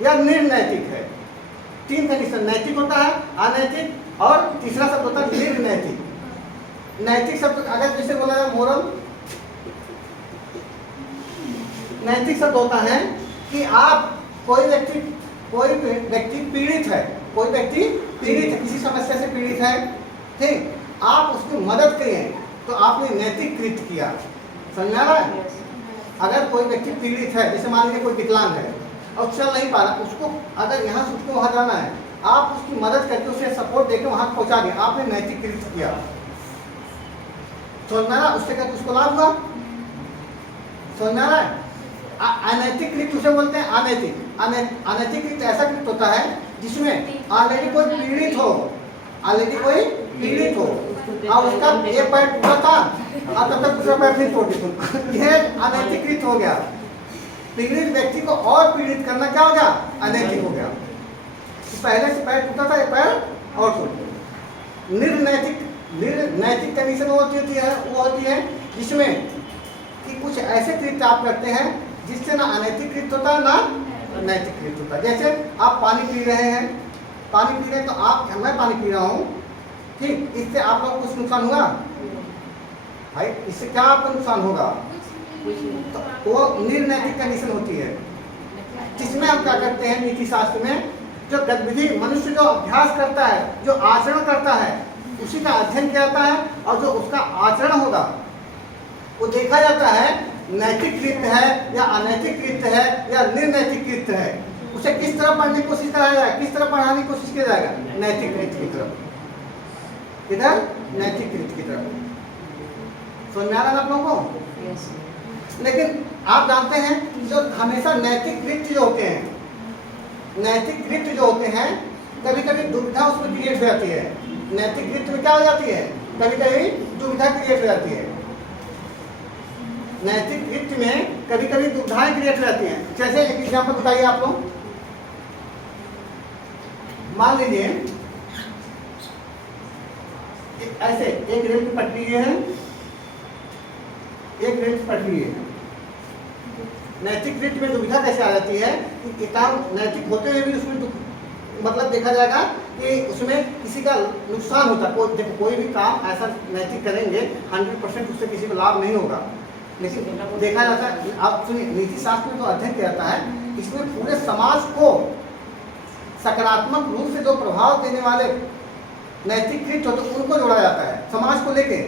या निर्नैतिक है। तीन कंडीशन, नैतिक होता है, अनैतिक और तीसरा शब्द होता है निर्नैतिक। नैतिक शब्द अगर जैसे बोला जाए मोरल, नैतिक शब्द होता है कि आप कोई व्यक्ति पीड़ित है, कोई व्यक्ति पीड़ित है, किसी समस्या से पीड़ित है, ठीक, आप उसकी मदद करें तो आपने नैतिक कृत्य किया। समझ आ रहा है? अगर कोई व्यक्ति पीड़ित है, जैसे मान लीजिए कोई विकलांग है और चल नहीं पा रहा, उसको अगर यहाँ से उसको वहाँ जाना है, आप उसकी मदद करके उसे सपोर्ट देकर वहाँ पहुँचा गए, आपने नैतिक कृत्य किया। समझ में आ रहा? उससे करके उसको लाभ हुआ। समझ में आ रहा है? अनैतिक कृत्य उसे बोलते हैं अनैतिक। अनैतिक कृत्य ऐसा कृत्य होता है जिसमें ऑलरेडी कोई पीड़ित हो, ऑलरेडी कोई पीड़ित हो और उसका एक पैर टूटा था और तब तक दूसरा पैर नहीं तोड़ दी तुम, यह अनैतिक कृत्य हो गया। पीड़ित व्यक्ति को और पीड़ित करना क्या हो गया? अनैतिक हो गया। पहले से पैर टूटा था, एक पैर और टूट गया। निर्नैतिक कंडीशन वो होती है जिसमें कि कुछ ऐसे कृत्य आप करते हैं जिससे ना अनैतिक कृत्य होता है ना नैतिक कृत्य होता है। जैसे आप पानी पी रहे हैं, तो आप, मैं पानी पी रहा हूँ, ठीक, इससे आप लोग कुछ नुकसान हुआ भाई, इससे क्या आपको नुकसान होगा? तो वो निर्नैतिक कंडीशन होती है जिसमें हम क्या करते हैं नीति शास्त्र में, जो गतिविधि मनुष्य जो अभ्यास करता है, जो आचरण करता है, उसी का अध्ययन किया जाता है और जो उसका आचरण होगा वो देखा जाता है नैतिक कृत्य है या अनैतिक कृत्य है या निर्नैतिक कृत्य है। उसे किस तरह पढ़ने की कोशिश कराया जाएगा, किस तरह पढ़ाने की कोशिश किया जाएगा? नैतिक कृत्य की तरफ, किधर? नैतिक कृत्य की तरफ। समझ में आ रहा है आप लोगों को? लेकिन आप जानते हैं जो हमेशा नैतिक कृत्य जो होते हैं, नैतिक कृत्य जो होते हैं, कभी कभी दुविधा उसमें क्रिएट हो जाती है। नैतिक कृत्य में क्या हो जाती है? कभी कभी दुविधा क्रिएट हो जाती है। नैतिक कृत्य में कभी कभी दुविधाएं क्रिएट हो जाती हैं। जैसे एक एग्जाम्पल बताइए आप लोग, मान लीजिए ऐसे एक रेल की पटरी है, एक रेल की पटरी है। नैतिक कृत्य में दुविधा कैसे आ जाती है कि काम नैतिक होते हुए भी उसमें मतलब देखा जाएगा कि उसमें किसी का नुकसान होता है। देखो कोई भी काम ऐसा नैतिक करेंगे 100% उससे किसी को लाभ नहीं होगा, लेकिन देखा जाता है, आप सुनिए, नीति शास्त्र में जो अध्ययन किया जाता है, इसमें पूरे समाज को सकारात्मक रूप से जो प्रभाव देने वाले नैतिक कृत्य होते हैं उनको जोड़ा जाता है। समाज को लेके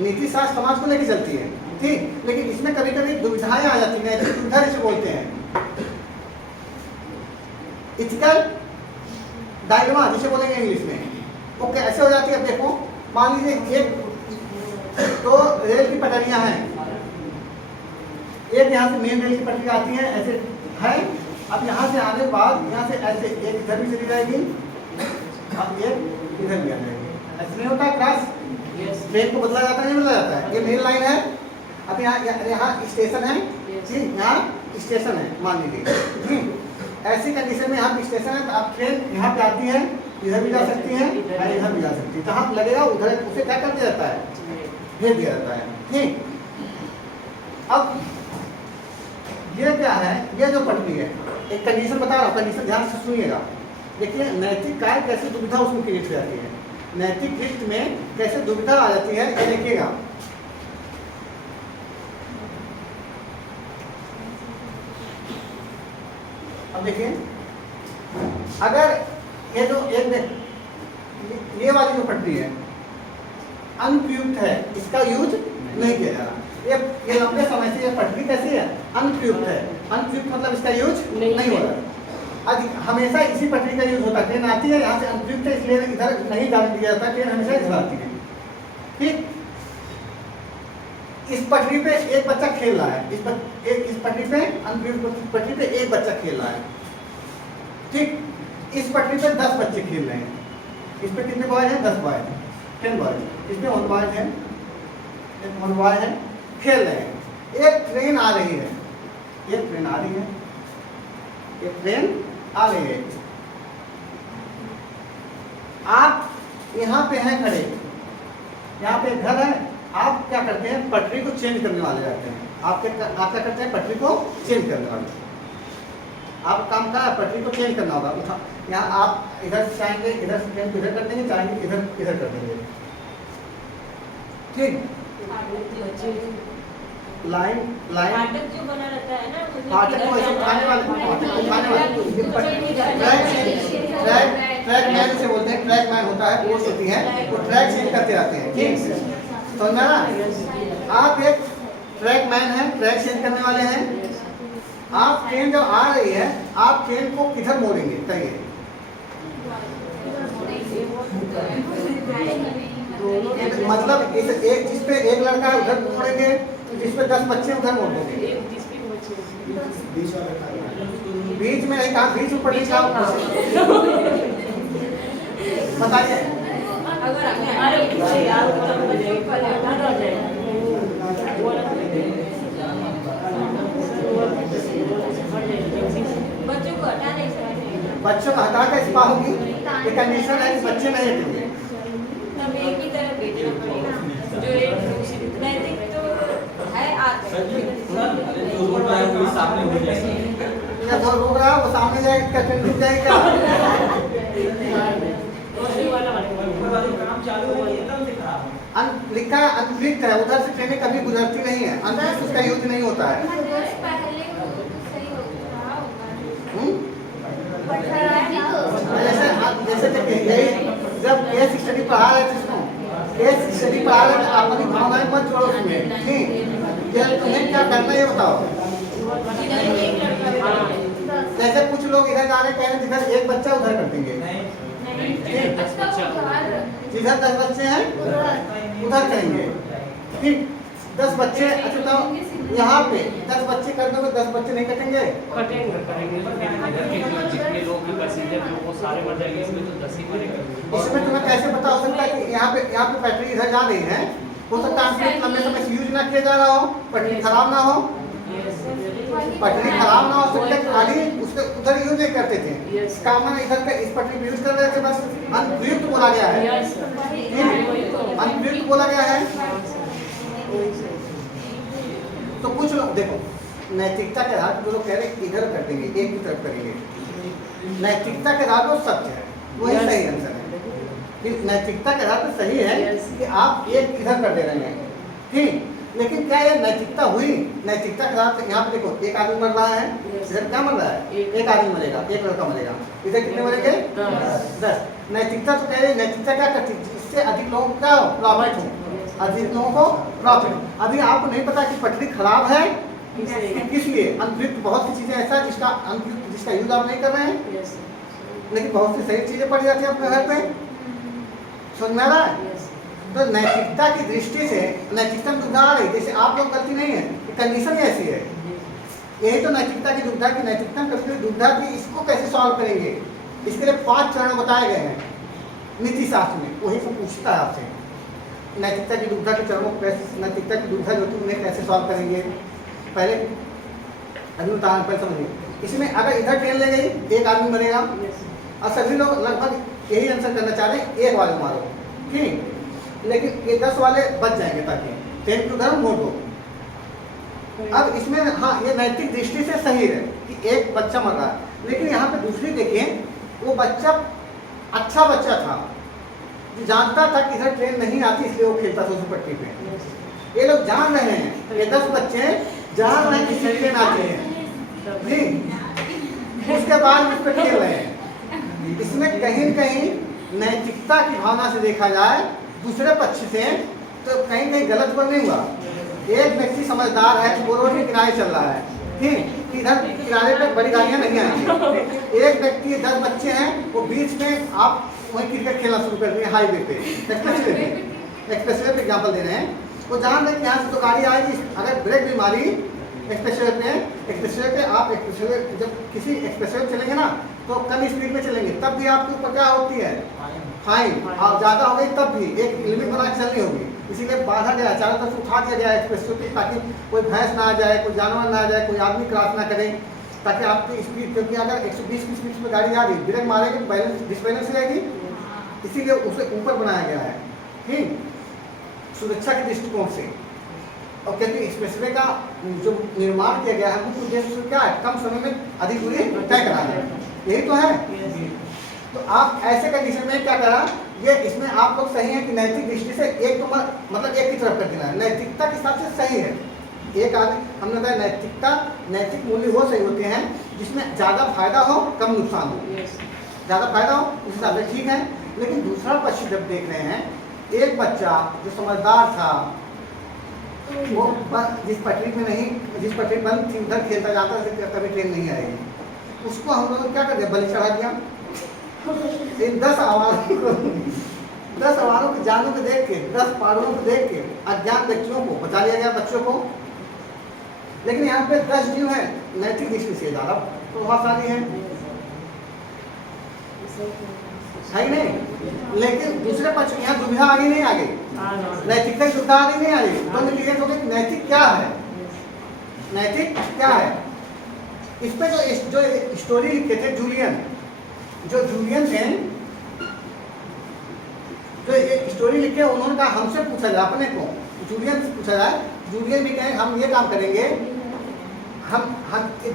नीति शास्त्र समाज को लेके चलती है, ठीक, लेकिन इसमें कभी कभी दुविधाएं आ जाती हैं, नैतिक दुविधा जिसे बोलते हैं, इथिकल डायलेमा जिसे बोलेंगे इंग्लिश में। वो कैसे हो जाती है? देखो मान लीजिए एक तो रेल की पटरियां हैं, एक यहाँ से मेन रेल की पटरी आती है ऐसे है, अब यहाँ से आने के बाद यहाँ से ऐसे एक इधर भी चली जाएगी, अब एक इधर भी आ जाएगी। ऐसे नहीं होता है क्रॉस, ट्रेन को बदला जाता है, नहीं बदला जाता है। ये मेन लाइन है, अब यहाँ स्टेशन है, ठीक, यहाँ स्टेशन है मान लीजिए, ठीक, ऐसी कंडीशन में यहाँ पे स्टेशन है, तो अब ट्रेन यहाँ पे आती है, इधर भी जा सकती हैं और इधर भी जा सकती है। जहाँ लगेगा उधर उसे क्या कर दिया जाता है, भेज दिया जाता है। ठीक, अब ये क्या है, ये जो पटरी है, एक कंडीशन बता रहा हूँ, कंडीशन ध्यान से सुनिएगा। देखिए नैतिक कार्य कैसे दुविधा उसमें क्रिएट हो जाती है, नैतिक कृत्य में कैसे दुविधा आ जाती है, ये देखिएगा। अब देखिए, अगर ये जो ये वाली जो पटरी है अनुपयुक्त है, इसका यूज नहीं किया जा रहा, ये लंबे समय से ये पटरी कैसी है, अनुपयुक्त है। अनुपयुक्त मतलब इसका यूज नहीं हो रहा। हमेशा इसी पटरी का यूज होता है, ट्रेन आती है यहाँ से अनुपयुक्त है इसलिए इधर नहीं जाने दिया जाता, ट्रेन हमेशा इधर आती है। ठीक, इस पटरी पे एक बच्चा खेल रहा है, इस पटरी पे अनुपयुक्त पटरी पे एक बच्चा खेल रहा है। ठीक, इस पटरी पे 10 बच्चे खेल रहे हैं, इस पे कितने बॉयज हैं, 10 बॉयज, 10 बॉयज, इसमें 1 बॉयज है, 1 बॉय है, खेल रहे हैं। एक ट्रेन आ रही है, एक ट्रेन आ रही है, एक ट्रेन आ रही है। आप यहाँ पे हैं खड़े, यहाँ पे घर है, आप क्या करते हैं, पटरी को चेंज करने वाले जाते हैं। आप क्या करते हैं, पटरी को चेंज करने वाले, आप काम का पटरी को चेंज करना होगा। यहाँ आप इधर से चाहेंगे, इधर से ट्रेन को इधर कर देंगे, चाहेंगे इधर कर देंगे। ठीक, लाइन फाटक जो बना रहता है ना, फाटक को ऐसे उठाने वाले ट्रैक मैन से बोलते हैं, ट्रैक मैन होता है, पोस्ट होती है, वो ट्रैक चेंज करते रहते हैं। ठीक, समझा ना? आप एक ट्रैक मैन है, ट्रैक चेंज करने वाले हैं। आप ट्रेन जब आ रही है, आप ट्रेन को किधर मोड़ेंगे, कहिए? मतलब जिस पे एक लड़का है उधर मोड़ेंगे, जिस पे 10 बच्चे उधर मोड़ देंगे। बीच में नहीं कहा, बीच में पटरी का बताइए। बच्चों को हटा नहीं सकते, बच्चों को हटा के पाओगी, ये कंडीशन है कि बच्चे नहीं हटेंगे। हम एक ही तरफ देखना पड़ेगा, जो एक नैतिक तो है जो रोक रहा है वो सामने जाएगा, क्या ट्रेन रुक जाएगा? लिखा है अनुपयुक्त है, उधर से ट्रेनें कभी गुजरती नहीं है, अनुपयुक्त उसका यूज नहीं होता है। जैसे जब केस स्टडी पढ़ा रहे थे, सुनो, केस स्टडी पढ़ा रहे थे, अपनी भावनाएं मत जोड़ो उसमें। ठीक, तुम्हें क्या करना है ये बताओ। जैसे कुछ लोग इधर जाने कह रहे हैं, जिधर एक बच्चा उधर कर देंगे, जिधर 10 बच्चे हैं उधर करेंगे। ठीक, 10 बच्चे, अच्छा तो यहाँ पे 10 बच्चे कर दोगे, 10 बच्चे नहीं कटेंगे? जितने लोग पैसेंजर लोग वो सारे मर जाएंगे, इसमें तो 10 ही मरेंगे। इसमें तुम्हें कैसे पता हो सकता है कि यहाँ पे बैटरी इधर जा रही है, हो सकता है लंबे समय से यूज ना किया जा रहा हो, पटरी खराब ना हो, पटरी खराब ना हो सकता, खाली उसके उधर यूज नहीं करते थे, काम इधर का इस पटरी यूज कर रहे थे, बस अनुपयुक्त बोला गया है, अनुपयुक्त बोला गया है। तो कुछ लोग देखो, नैतिकता के आधार पर जो लोग कह रहे हैं इधर कर देंगे, एक की तरफ करेंगे, नैतिकता के आधार पर सत्य है, वही सही आंसर है कि नैतिकता के आधार पर सही है कि आप एक इधर कर दे रहे हैं। ठीक, लेकिन क्या ये नैतिकता हुई? नैतिकता के आधार पर यहाँ पे देखो, एक आदमी मर रहा है, इधर क्या मर रहा है, एक आदमी मरेगा, एक लड़का मरेगा, इधर कितने मरेंगे, 10। नैतिकता तो कह रही, नैतिकता क्या करती है, जिससे अधिक लोगों को क्या हो, प्रॉफिट हो, अधिक लोगों को प्रॉफिट। अभी आपको नहीं पता कि पटरी खराब है किस लिए, अनुपयुक्त बहुत सी चीजें ऐसा जिसका यूज आप नहीं कर रहे हैं, लेकिन बहुत सी सही चीजें पड़ जाती है अपने घर पे। समझ में आ रहा है? तो नैतिकता की दृष्टि से नैतिकता में दुविधा आ रही, जैसे आप लोग गलती नहीं है, कंडीशन ही ऐसी है। यही तो नैतिकता की दुविधा की, नैतिकता में कभी दुविधा की, इसको कैसे सॉल्व करेंगे, इसके लिए 5 चरण बताए गए हैं नीति शास्त्र में, वही सब पूछता है आपसे। नैतिकता की दुविधा के चरणों को कैसे, नैतिकता की दुविधा जो उन्हें कैसे सॉल्व करेंगे, पहले अभी उदाहरण पहले समझिए। इसमें अगर इधर ट्रेन ले गई, एक आदमी मरेगा और सभी लोग लगभग यही आंसर करना चाह रहे हैं, एक वाले मारो, ठीक। लेकिन ये 10 वाले बच जाएंगे ताकि 10 टू धर्म मोड़ दो। अब इसमें हाँ ये नैतिक दृष्टि से सही है कि एक बच्चा मर रहा है, लेकिन यहाँ पे दूसरी देखिए, वो बच्चा अच्छा बच्चा था, जो जानता था कि इधर ट्रेन नहीं आती, इसलिए वो खेलता था उस पट्टी पे। ये लोग जान रहे हैं, ये 10 बच्चे जान रहे हैं कि इसी ट्रेन आती है जी, उसके बाद उस पर खेल रहे हैं। इसमें कहीं न कहीं नैतिकता की भावना से देखा जाए दूसरे पक्ष से, तो कहीं कहीं गलत पर नहीं हुआ। एक व्यक्ति समझदार है वो रोड के किनारे चल रहा है, ठीक, इधर किनारे पे बड़ी गाड़ियां नहीं आएंगी। एक व्यक्ति 10 बच्चे हैं, वो बीच में आप वहीं क्रिकेट खेलना शुरू कर दिए हाईवे पे, एक्सप्रेसवे पे एग्जाम्पल दे रहे हैं। वो जान रहे हैं कि यहाँ से तो गाड़ी आएगी, अगर ब्रेक भी मारी एक्सप्रेसवे पे आप एक्सप्रेसवे जब किसी एक्सप्रेसवे चलेंगे ना तो कम स्पीड में चलेंगे, तब भी आपके ऊपर क्या होती है, फाइन। और ज़्यादा हो गई तब भी एक लिमिट बना के चलनी होगी। इसीलिए बाधा गया, चारों तरफ से उठा दिया गया एक्सप्रेसवे पे, ताकि कोई भैंस ना आ जाए, कोई जानवर ना आ जाए, कोई आदमी क्रॉस ना करे, ताकि आपकी स्पीड, क्योंकि अगर 120 की स्पीड में गाड़ी आ रही, ब्रेक मारेगी बैलेंस डिसबैलेंस रहेगी, इसीलिए उसे ऊपर बनाया गया है, ठीक, सुरक्षा के दृष्टिकोण से। और क्योंकि एक्सप्रेसवे का जो निर्माण किया गया है मुख्य उद्देश्य क्या है, कम समय में अधिक दूरी तय कराना, यही तो है। तो आप ऐसे कंडीशन में क्या करा, ये इसमें आप लोग सही है कि नैतिक दृष्टि से एक तो मतलब एक ही तरफ कर देना है, नैतिकता के हिसाब से सही है। एक आदमी हमने बताया नैतिकता, नैतिक मूल्य वो सही होते हैं जिसमें ज़्यादा फायदा हो कम नुकसान हो, ज़्यादा फायदा हो उस हिसाब से ठीक है। लेकिन दूसरा पक्ष जब देख रहे हैं, एक बच्चा जो समझदार था, वो जिस पटरी में नहीं, जिस पटरी बंद थी उधर खेलता जाता था, कभी ट्रेन नहीं आएगी, उसको हम लोग क्या कर दिया, बलि चढ़ा दिया। इन 10 आवारों की जानों को देख के, 10 पागलों को देख के अज्ञान व्यक्तियों को बचा लिया गया, बच्चों को। लेकिन यहाँ पे 10 जीव हैं, नैतिक दृष्टि से ज़्यादा प्रभावशाली है नहीं। लेकिन दूसरे पक्ष यहाँ दुविधा आगे नहीं आ गई, नैतिकता की दुविधा आगे नहीं आ गई, तो क्लियर हो गई नैतिक क्या है, नैतिक क्या है। इस पे जो स्टोरी लिखे थे जूलियन, जो जूलियन थे, जो ये स्टोरी लिखे, उन्होंने कहा हमसे पूछा जाए, अपने को जूलियन से पूछा जाए, जूलियन भी कहें हम ये काम करेंगे, हम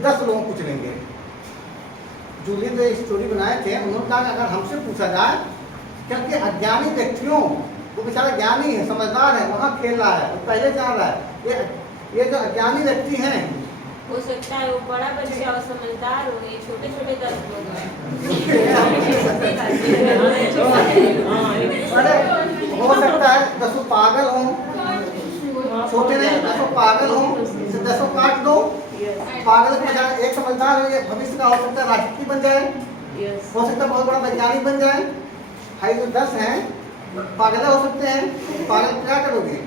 10 लोगों को पूछ लेंगे। जूलियन जो स्टोरी बनाए थे, उन्होंने कहा अगर हमसे पूछा जाए, क्योंकि अज्ञानी व्यक्तियों, वो बेचारा ज्ञानी है, समझदार है, वहाँ खेल रहा है, वो पहले जा रहा है, ये जो अज्ञानी व्यक्ति हैं, हो सकता है वो बड़ा बच्चा और समझदार हो, ये छोटे छोटे 10 लोग हैं। अरे हो सकता है 10 पागल हों, छोटे नहीं 10 पागल हों, 10 काट दो, पागल के बजाय एक समझदार हो, ये भविष्य का हो सकता है राष्ट्रपति बन जाए, हो सकता है बहुत बड़ा वैज्ञानिक बन जाए। हाई जो 10 हैं पागल हो सकते हैं, पागल क्या करोगे,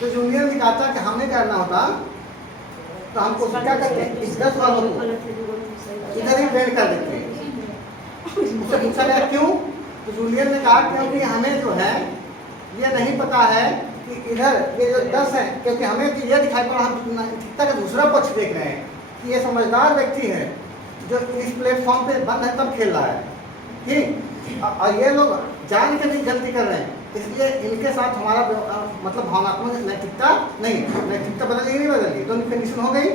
तो जूनियर ने कहा था कि हमें करना होता तो हमको क्या करते हैं, इस 10 वालों को इधर ही ट्रेन कर देते हैं। उससे पूछा गया क्यों, तो जूनियर ने कहा क्योंकि हमें जो है ये नहीं पता है कि इधर ये जो 10 हैं, क्योंकि हमें तो ये दिखाई पड़ा, हम नैतिकता का दूसरा पक्ष देख रहे हैं कि ये समझदार व्यक्ति है जो इस प्लेटफॉर्म पे बंद है तब खेल रहा है, ठीक, और ये लोग जान के नहीं गलती कर रहे हैं, इसलिए इनके साथ हमारा मतलब भावनात्मक नैतिकता नहीं, नैतिकता बदली नहीं बदली, तो कंडीशन हो गई।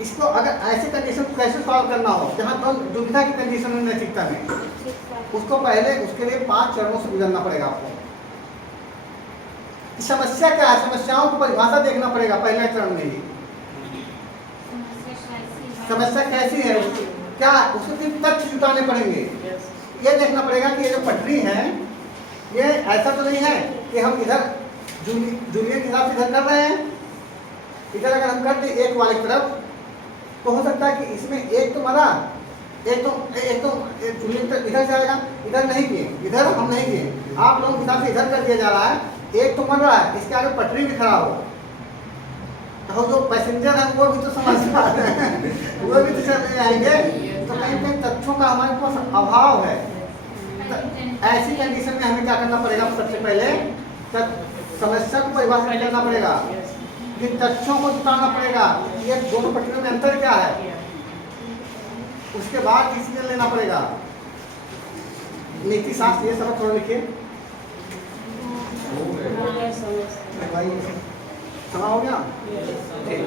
इसको अगर ऐसे कंडीशन को कैसे सॉल्व करना हो जहाँ तो दुविधा की कंडीशन है नैतिकता में, उसको पहले उसके लिए 5 चरणों से गुजरना पड़ेगा आपको। समस्या क्या है, समस्याओं को परिभाषा देखना पड़ेगा पहले चरण में ही, समस्या कैसी है, क्या उसके फिर तथ्य जुटाने पड़ेंगे। ये देखना पड़ेगा कि ये जो पटरी है ये ऐसा तो नहीं है कि हम इधर जूलियन के हिसाब से इधर कर रहे हैं, इधर अगर हम कर दें एक वाले की तरफ तो हो सकता है कि इसमें एक तो मरा, एक तो जूलियन इधर जाएगा, इधर नहीं किए, इधर हम नहीं किए, आप लोगों के हिसाब से इधर कर दिया जा रहा है, एक तो मर रहा है, इसके आगे पटरी भी खड़ा हो, तो जो पैसेंजर है वो भी तो समझदार है, वो भी तो चलने आएंगे, तो कहीं कहीं तथ्यों का हमारे पास अभाव है। तो ऐसी कंडीशन में हमें क्या करना पड़ेगा, सबसे पहले समस्या को परिभाषित करना पड़ेगा, फिर तथ्यों को जुटाना पड़ेगा, ये दोनों पटरियों में अंतर क्या है, उसके बाद डिसीजन लेना पड़ेगा। नीति शास्त्र ये सबक थोड़ा लिखिए भाई। समझ हो गया? ठीक।